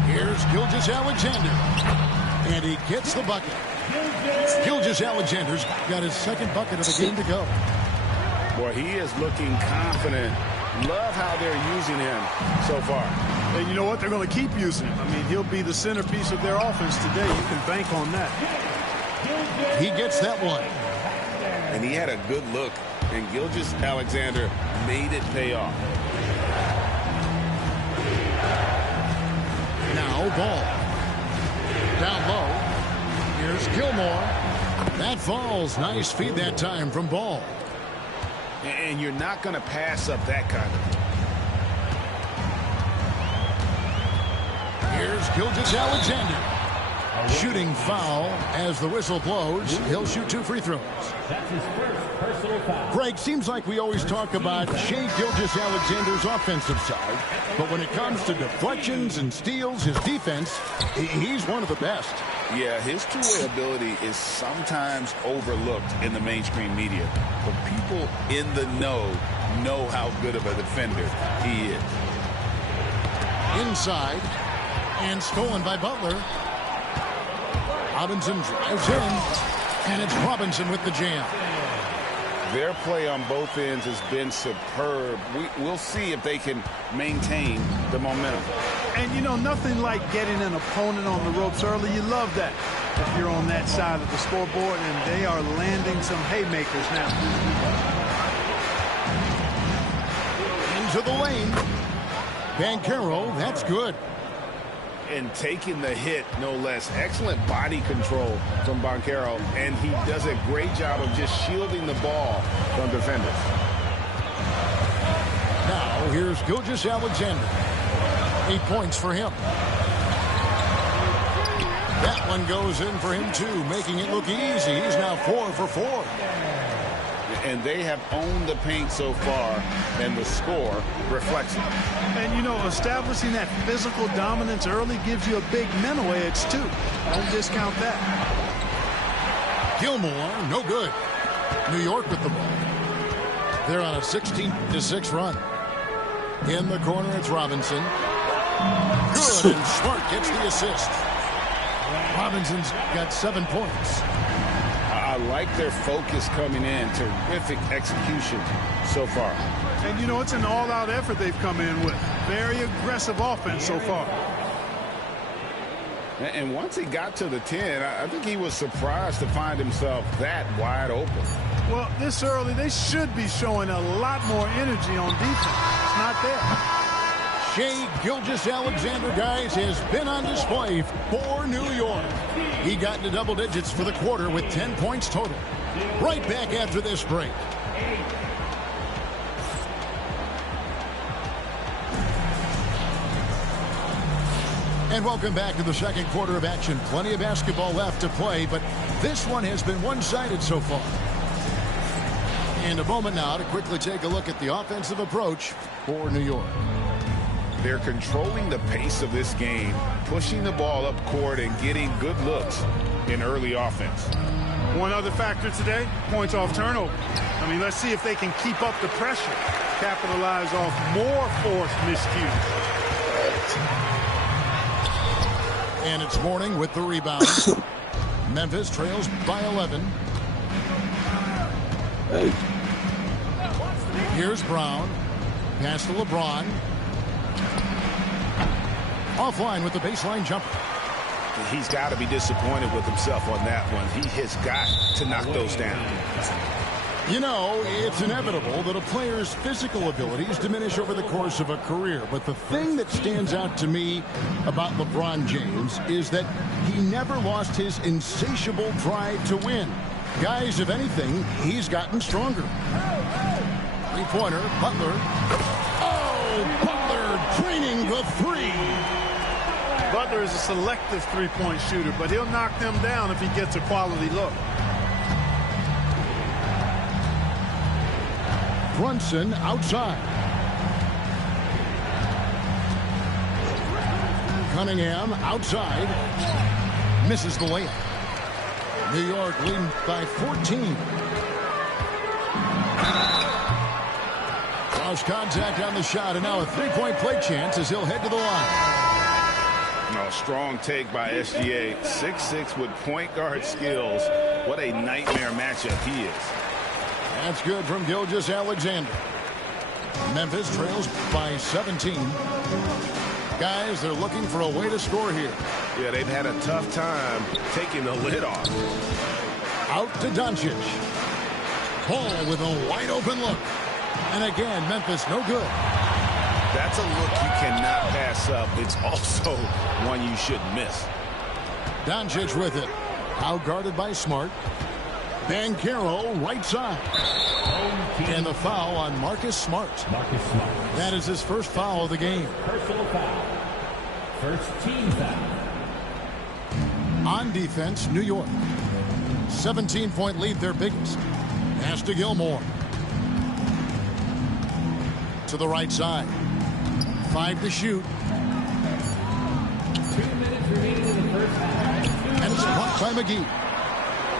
Here's Gilgeous-Alexander. And he gets the bucket. Gilgeous-Alexander's got his second bucket of the game to go. Boy, he is looking confident. Love how they're using him so far. And you know what? They're going to keep using him. I mean, he'll be the centerpiece of their offense today. You can bank on that. He gets that one. And he had a good look, and Gilgeous-Alexander made it pay off. Now Ball. Down low. Here's Gilmore. That falls. Nice feed that time from Ball. And you're not going to pass up that kind of thing. Here's Gilgeous-Alexander. Shooting foul as the whistle blows. He'll shoot 2 free throws. That's his first personal foul. Greg, seems like we always talk about Shai Gilgeous-Alexander's offensive side, but when it comes to deflections and steals, his defense, he's one of the best. Yeah, his two-way ability is sometimes overlooked in the mainstream media, but people in the know how good of a defender he is. Inside, and stolen by Butler. Robinson drives in, and it's Robinson with the jam. Their play on both ends has been superb. We'll see if they can maintain the momentum. And, you know, nothing like getting an opponent on the ropes early. You love that if you're on that side of the scoreboard, and they are landing some haymakers now. Into the lane. Banchero, that's good. And taking the hit, no less. Excellent body control from Banchero, and he does a great job of just shielding the ball from defenders. Now, here's Gilgeous-Alexander. 8 points for him. That one goes in for him, too, making it look easy. He's now 4 for 4. And they have owned the paint so far, and the score reflects it. And, you know, establishing that physical dominance early gives you a big mental edge, too. Don't discount that. Gilmore, no good. New York with the ball. They're on a 16-6 run. In the corner, it's Robinson. Good, and Smart gets the assist. Robinson's got 7 points. I like their focus coming in. Terrific execution so far. And, you know, it's an all-out effort they've come in with. Very aggressive offense so far. And once he got to the 10, I think he was surprised to find himself that wide open. Well, this early, they should be showing a lot more energy on defense. It's not there. Shai Gilgeous-Alexander, guys, has been on display for New York. He got into double digits for the quarter with 10 points total. Right back after this break. And welcome back to the second quarter of action. Plenty of basketball left to play, but this one has been one-sided so far. And a moment now to quickly take a look at the offensive approach for New York. They're controlling the pace of this game, pushing the ball up court and getting good looks in early offense. One other factor today, points off turnover. I mean, let's see if they can keep up the pressure, capitalize off more forced miscues. And it's Mourning with the rebound. Memphis trails by 11. Here's Brown. Pass to LeBron. Offline with the baseline jumper. He's got to be disappointed with himself on that one. He has got to knock those down. You know, it's inevitable that a player's physical abilities diminish over the course of a career. But the thing that stands out to me about LeBron James is that he never lost his insatiable drive to win. Guys, if anything, he's gotten stronger. Three-pointer, Butler. Oh, Butler draining the three. Butler is a selective three-point shooter, but he'll knock them down if he gets a quality look. Brunson outside. Cunningham outside. Misses the layup. New York leading by 14. Cross contact on the shot, and now a three-point play chance as he'll head to the line. No, strong take by SGA. 6'6" with point guard skills. What a nightmare matchup he is. That's good from Gilgeous-Alexander. Memphis trails by 17. Guys, they're looking for a way to score here. Yeah, they've had a tough time taking the lid off. Out to Doncic. Paul with a wide open look. And again, Memphis no good. That's a look you cannot pass up. It's also one you shouldn't miss. Doncic with it. Out guarded by Smart. Bancaro, right side. And the foul on Marcus Smart. That is his first foul of the game. Personal foul. First team foul. On defense, New York. 17-point lead, their biggest. Pass to Gilmore. To the right side. 5 to shoot. 2 minutes remaining in the first half. And it's blocked by McGee.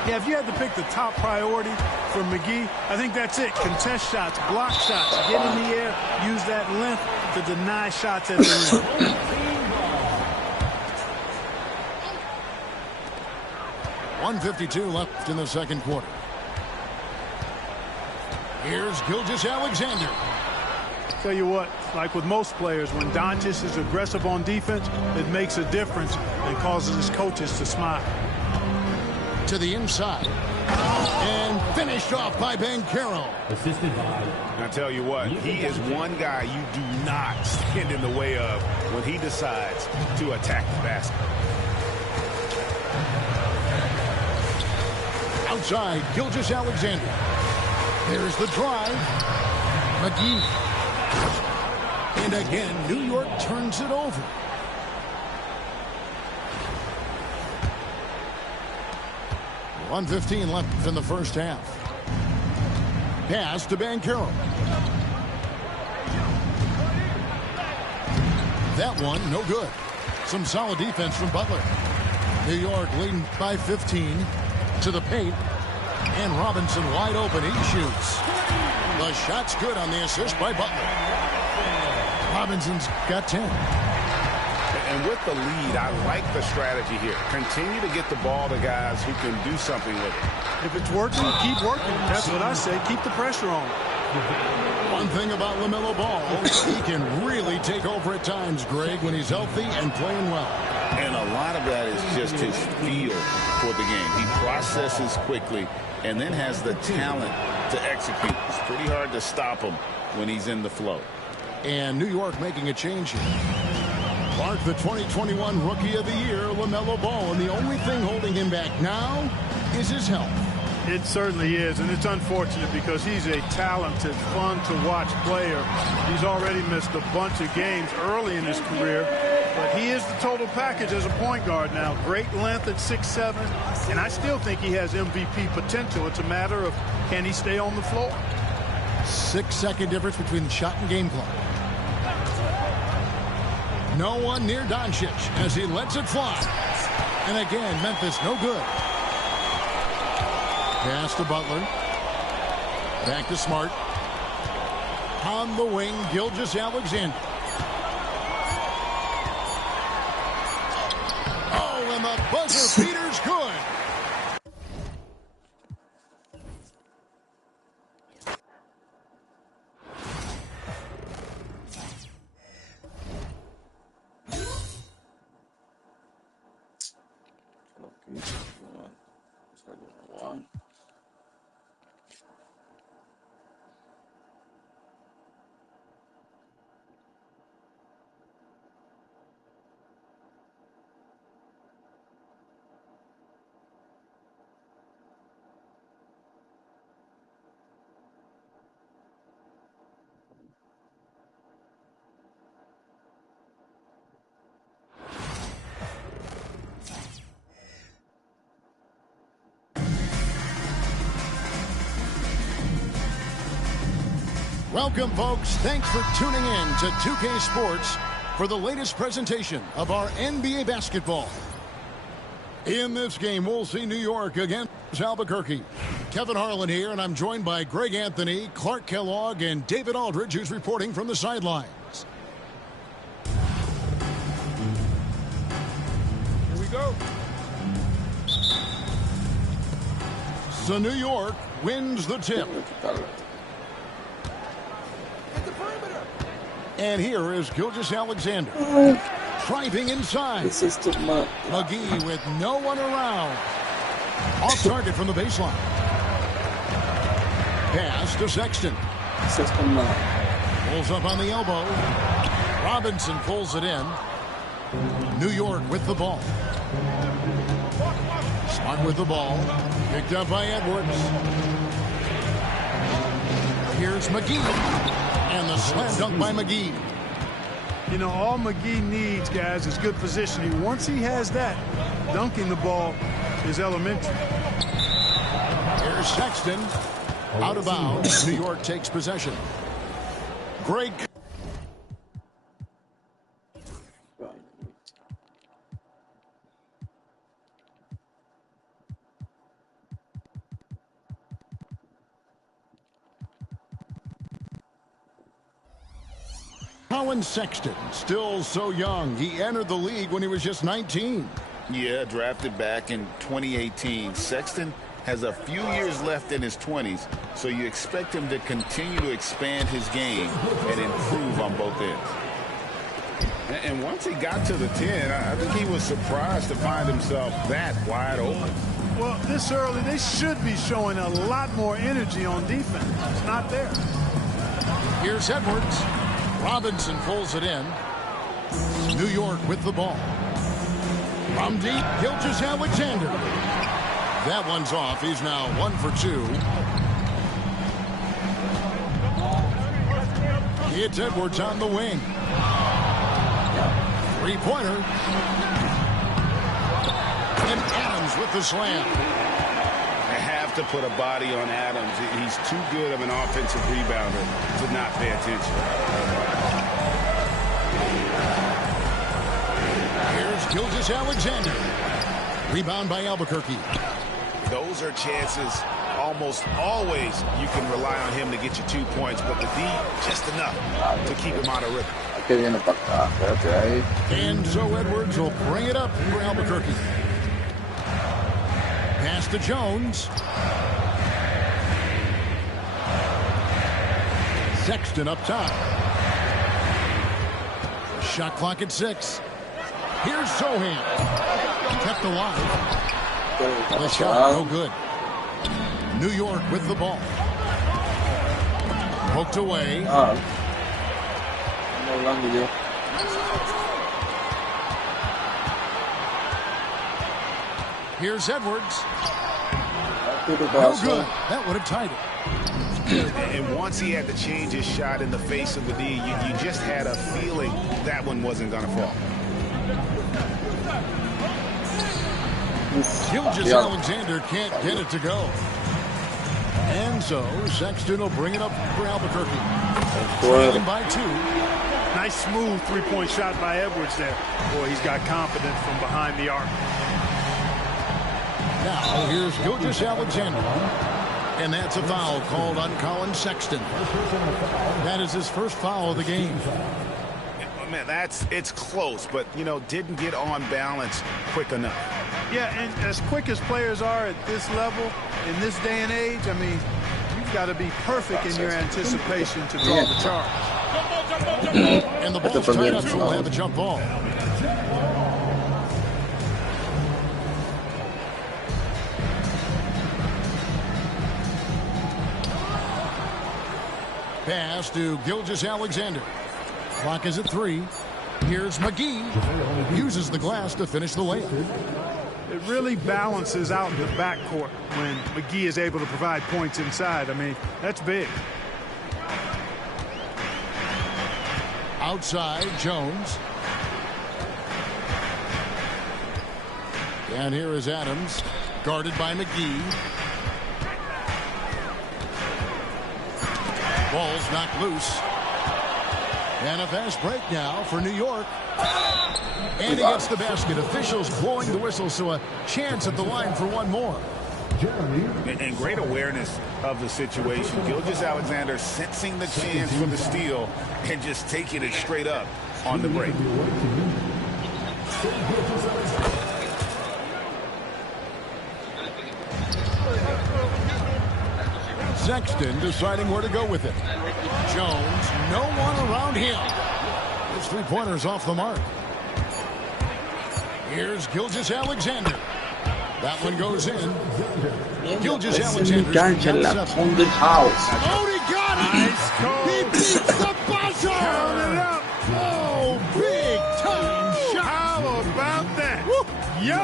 Yeah, if you had to pick the top priority for McGee, I think that's it. Contest shots, block shots, get in the air, use that length to deny shots at the rim. 1:52 left in the second quarter. Here's Gilgeous-Alexander. Tell you what, like with most players, when Doncic is aggressive on defense, it makes a difference and causes his coaches to smile. To the inside. And finished off by Bancaro. Assisted by. I tell you what, he is one guy you do not stand in the way of when he decides to attack the basket. Outside, Gilgeous-Alexander. There's the drive. McGee. And again, New York turns it over. .115 left in the first half. Pass to Bancaro. That one, no good. Some solid defense from Butler. New York leading by 15 to the paint. And Robinson wide open. He shoots. The shot's good on the assist by Butler. Robinson's got 10. And with the lead, I like the strategy here. Continue to get the ball to guys who can do something with it. If it's working, keep working. That's what I say. Keep the pressure on. One thing about LaMelo Ball, he can really take over at times, Greg, when he's healthy and playing well. And a lot of that is just his feel for the game. He processes quickly and then has the talent to execute. It's pretty hard to stop him when he's in the flow. And New York making a change here. Clark, the 2021 Rookie of the Year, LaMelo Ball, and the only thing holding him back now is his health. It certainly is, and it's unfortunate because he's a talented, fun-to-watch player. He's already missed a bunch of games early in his career, but he is the total package as a point guard now. Great length at 6'7", and I still think he has MVP potential. It's a matter of can he stay on the floor. 6-second difference between the shot and game clock. No one near Doncic as he lets it fly. And again, Memphis no good. Pass to Butler. Back to Smart. On the wing, Gilgeous-Alexander. Oh, and the buzzer beater's good. Welcome, folks. Thanks for tuning in to 2K Sports for the latest presentation of our NBA basketball. In this game, we'll see New York against Albuquerque. Kevin Harlan here, and I'm joined by Greg Anthony, Clark Kellogg, and David Aldridge, who's reporting from the sidelines. Here we go. So New York wins the tip. And here is Gilgeous-Alexander. Driving inside. McGee with no one around. Off target from the baseline. Pass to Sexton. Pulls up on the elbow. Robinson pulls it in. New York with the ball. Smart with the ball. Picked up by Edwards. Here's McGee. And the slam dunk by McGee. You know, all McGee needs, guys, is good positioning. Once he has that, dunking the ball is elementary. Here's Sexton. Out of bounds. New York takes possession. Greg. Colin Sexton, still so young. He entered the league when he was just 19. Yeah, drafted back in 2018. Sexton has a few years left in his 20s, so you expect him to continue to expand his game and improve on both ends. And once he got to the 10, I think he was surprised to find himself that wide open. Well, this early, they should be showing a lot more energy on defense. It's not there. Here's Edwards. Robinson pulls it in. New York with the ball. From deep, Gilgeous-Alexander. That one's off. He's now 1 for 2. It's Edwards on the wing. Three-pointer. And Adams with the slam. They have to put a body on Adams. He's too good of an offensive rebounder to not pay attention. Here's Gilgeous-Alexander. Rebound by Albuquerque. Those are chances almost always you can rely on him to get you 2 points, but the D just enough to keep him out of rhythm. Que viene para acá, espérate ahí. And so Edwards will bring it up for Albuquerque. Pass to Jones. Sexton up top. Shot clock at 6. Here's Sohan. Kept alive. The shot no good. New York with the ball. Poked away. Here's Edwards. No good. That would have tied it. And once he had to change his shot in the face of the D, you just had a feeling that one wasn't going to fall. Gilgeous-Alexander can't get it to go. And so Sexton will bring it up for Albuquerque. Trailing by 2. Nice smooth three-point shot by Edwards there. Boy, he's got confidence from behind the arc. Now here's Gilgeous-Alexander. And that's a foul called on Colin Sexton. That is his first foul of the game. Man, it's close, but, you know, didn't get on balance quick enough. Yeah, and as quick as players are at this level, in this day and age, I mean, you've got to be perfect in your anticipation to draw the charge. And the ball's tied up, so we'll have a jump ball. Pass to Gilgeous-Alexander. Clock is at 3. Here's McGee. Uses the glass to finish the layup. It really balances out the backcourt when McGee is able to provide points inside. I mean, that's big. Outside, Jones. And here is Adams, guarded by McGee. Ball's knocked loose. And a fast break now for New York. And he gets the basket. Officials blowing the whistle, so a chance at the line for one more. And great awareness of the situation. Gilgeous-Alexander sensing the chance for the steal and just taking it straight up on the break. Sexton deciding where to go with it. Jones, no one around him. His three-pointer's off the mark. Here's Gilgeous-Alexander. That one goes in. Gilgeous-Alexander's got 7. Oh, he got it! Nice call. He beats the buzzer! Count it up. Oh, big time shot! How about that? Woo. Yo!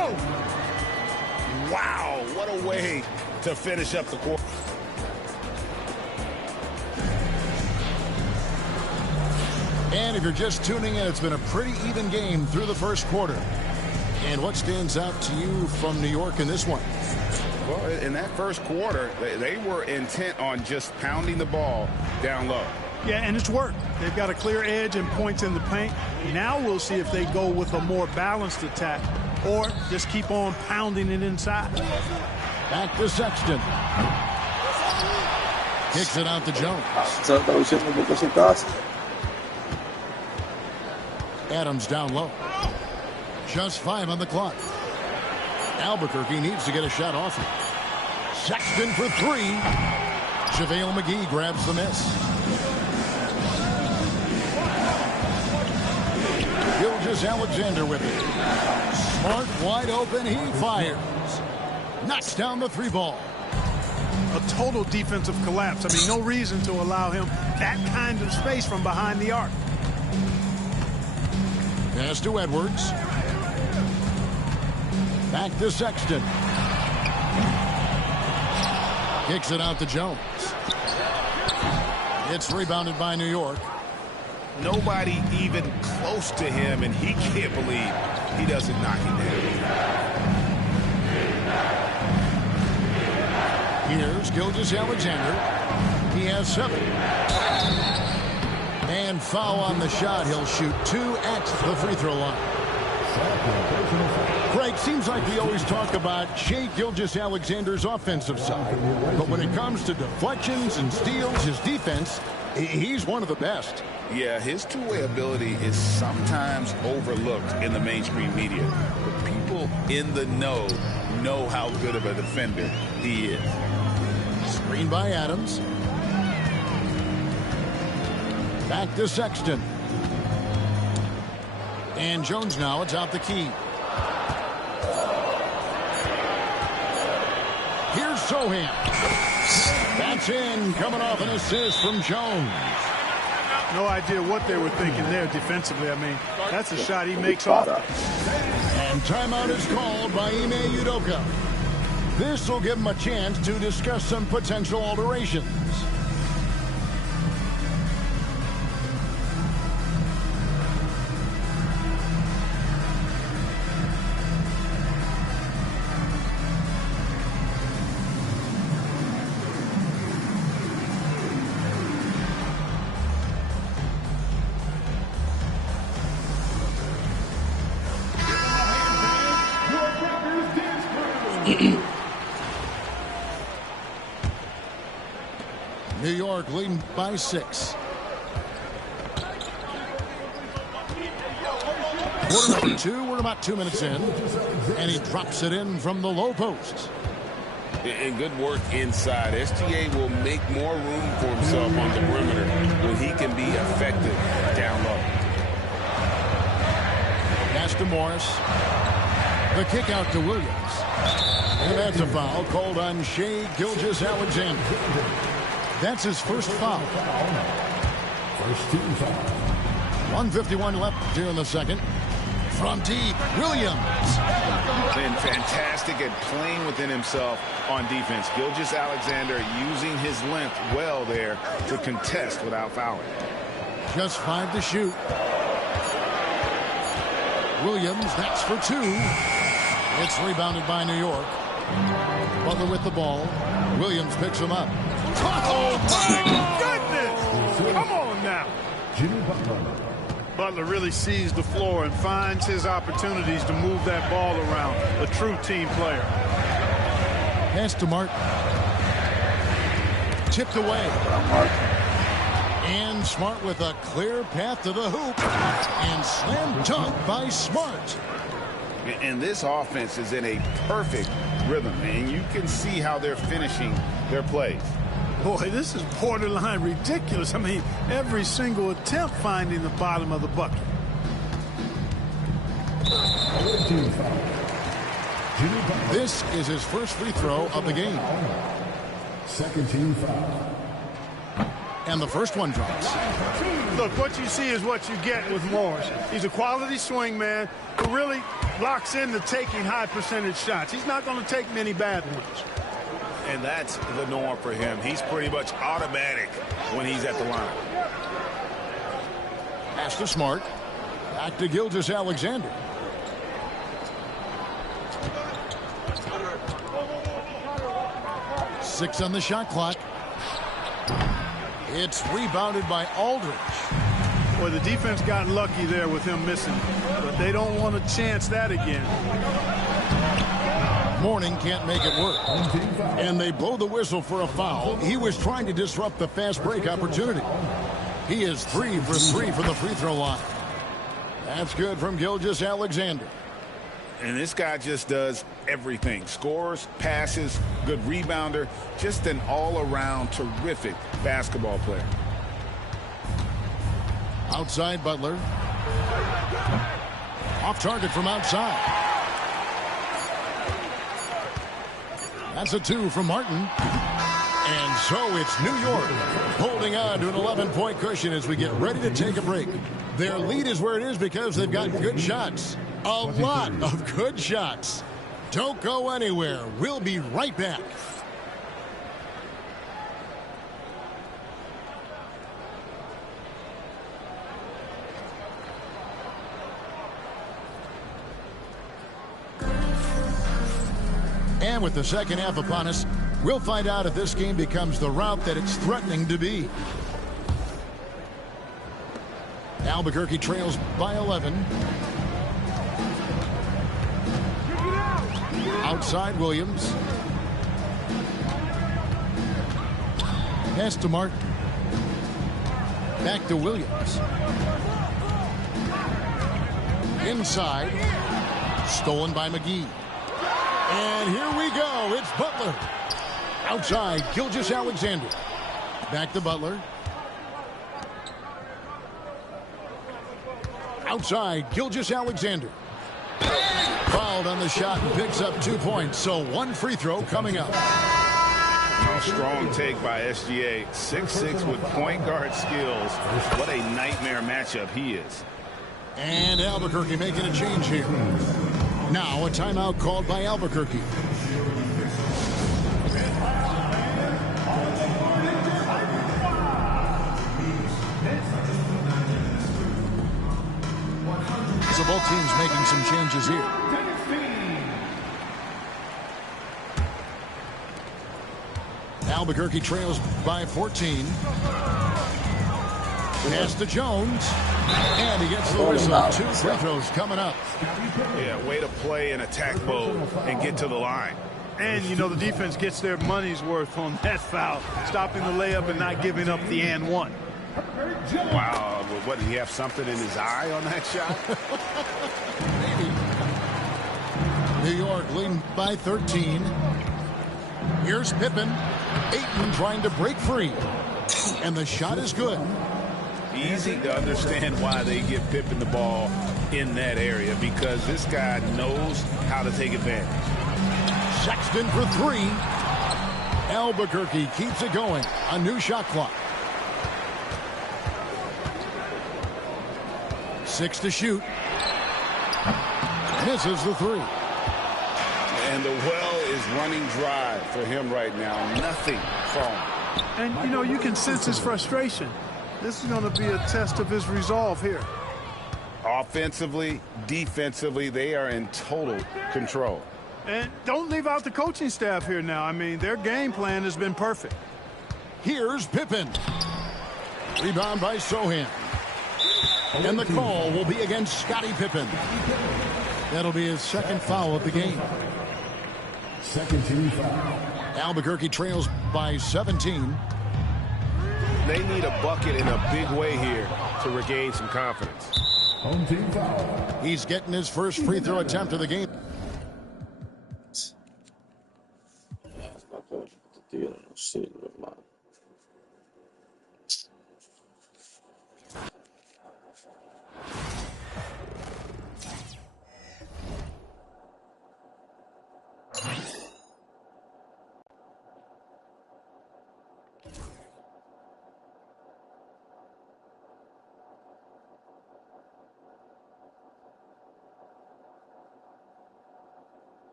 Wow. way to finish up the quarter. And if you're just tuning in, it's been a pretty even game through the first quarter. And what stands out to you from New York in this one? Well, in that first quarter, they were intent on just pounding the ball down low. Yeah, and it's worked. They've got a clear edge and points in the paint. Now we'll see if they go with a more balanced attack or just keep on pounding it inside. Back to Sexton. Kicks it out to Jones. Adams down low. Just 5 on the clock. Albuquerque needs to get a shot off it. Sexton for 3. JaVale McGee grabs the miss. Gilgeous-Alexander with it. Smart wide open. He fires. Knocks down the 3 ball. A total defensive collapse. I mean, no reason to allow him that kind of space from behind the arc. Pass to Edwards. Back to Sexton. Kicks it out to Jones. It's rebounded by New York. Nobody even close to him, and he can't believe he doesn't knock him down. Here's Gilgeous-Alexander. He has 7. And foul on the shot. He'll shoot 2 at the free throw line. Craig, seems like we always talk about Shai Gilgeous-Alexander's offensive side. But when it comes to deflections and steals, his defense, he's one of the best. Yeah, his two-way ability is sometimes overlooked in the mainstream media. But people in the know how good of a defender he is. Screen by Adams. Back to Sexton. And Jones now, it's out the key. Here's Sohan. That's in, coming off an assist from Jones. No idea what they were thinking there defensively. I mean, that's a shot he makes off. And timeout is called by Ime Udoka. This will give him a chance to discuss some potential alterations. New York leading by 6. Quarter number 2, we're about 2 minutes in. And he drops it in from the low post. And good work inside. SGA will make more room for himself on the perimeter when he can be effective down low. Pass to Morris. The kick out to Williams. And that's a foul called on Shai Gilgeous-Alexander. That's his first foul. First team foul. 1:51 left here in the second. From deep, Williams. Been fantastic at playing within himself on defense. Gilgeous-Alexander using his length well there to contest without fouling. Just 5 to shoot. Williams, that's for 2. It's rebounded by New York. Butler with the ball. Williams picks him up. Oh, my goodness! Come on now. Jimmy Butler. Butler really sees the floor and finds his opportunities to move that ball around. A true team player. Pass to Martin. Tipped away. And Smart with a clear path to the hoop. And slam dunk by Smart. And this offense is in a perfect rhythm, and you can see how they're finishing their plays. Boy, this is borderline ridiculous. I mean, every single attempt finding the bottom of the bucket. This is his first free throw of the game. Second team foul. And the first one drops. Look, what you see is what you get with Morris. He's a quality swing man who really locks into taking high percentage shots. He's not going to take many bad ones. And that's the norm for him. He's pretty much automatic when he's at the line. Pass to Smart. Back to Gilgeous-Alexander. Six on the shot clock. It's rebounded by Aldridge. Boy, the defense got lucky there with him missing, but they don't want to chance that again. Morning can't make it work. And they blow the whistle for a foul. He was trying to disrupt the fast break opportunity. He is 3 for 3 from the free throw line. That's good from Gilgeous-Alexander. And this guy just does everything. Scores, passes, good rebounder. Just an all-around terrific basketball player. Outside Butler. Off target from outside. That's a 2 from Martin. And so it's New York holding on to an 11-point cushion as we get ready to take a break. Their lead is where it is because they've got good shots. A lot of good shots. Don't go anywhere. We'll be right back. And with the second half upon us, we'll find out if this game becomes the route that it's threatening to be. Albuquerque trails by 11. Outside Williams. Pass to Martin. Back to Williams. Inside. Stolen by McGee. And here we go. It's Butler. Outside, Gilgeous-Alexander. Back to Butler. Outside, Gilgeous-Alexander. Fouled on the shot and picks up 2 points. So 1 free throw coming up. Strong take by SGA. 6'6" with point guard skills. What a nightmare matchup he is. And Albuquerque making a change here. Now a timeout called by Albuquerque. So both teams making some changes here. Albuquerque trails by 14. Pass to Jones. And he gets the whistle. 2 free throws coming up. Yeah, way to play in attack mode and get to the line. And, you know, the defense gets their money's worth on that foul, stopping the layup and not giving up the and one. Wow, what, did he have something in his eye on that shot? Maybe. New York leading by 13. Here's Pippen. Ayton trying to break free. And the shot is good. Easy to understand why they give Pippen the ball in that area, because this guy knows how to take advantage. Sexton for 3. Albuquerque keeps it going. A new shot clock. 6 to shoot. Misses the 3. And the well is running dry for him right now. Nothing falling. And, you know, you can sense his frustration. This is going to be a test of his resolve here. Offensively, defensively, they are in total control. And don't leave out the coaching staff here now. I mean, their game plan has been perfect. Here's Pippen. Rebound by Sohan. And the call will be against Scottie Pippen. That'll be his second foul of the game. Second team foul. Albuquerque trails by 17. They need a bucket in a big way here to regain some confidence. Home team foul. He's getting his first free throw attempt of the game.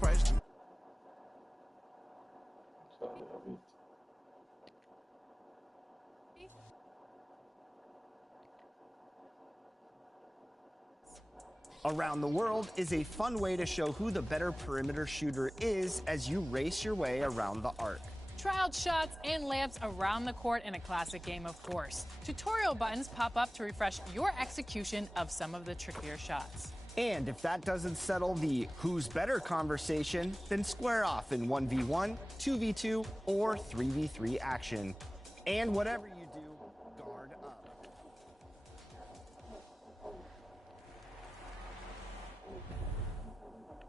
price. Around the World is a fun way to show who the better perimeter shooter is as you race your way around the arc. Try out shots and layups around the court in a classic game, of course. Tutorial buttons pop up to refresh your execution of some of the trickier shots. And if that doesn't settle the who's better conversation, then square off in 1v1, 2v2, or 3v3 action. And whatever you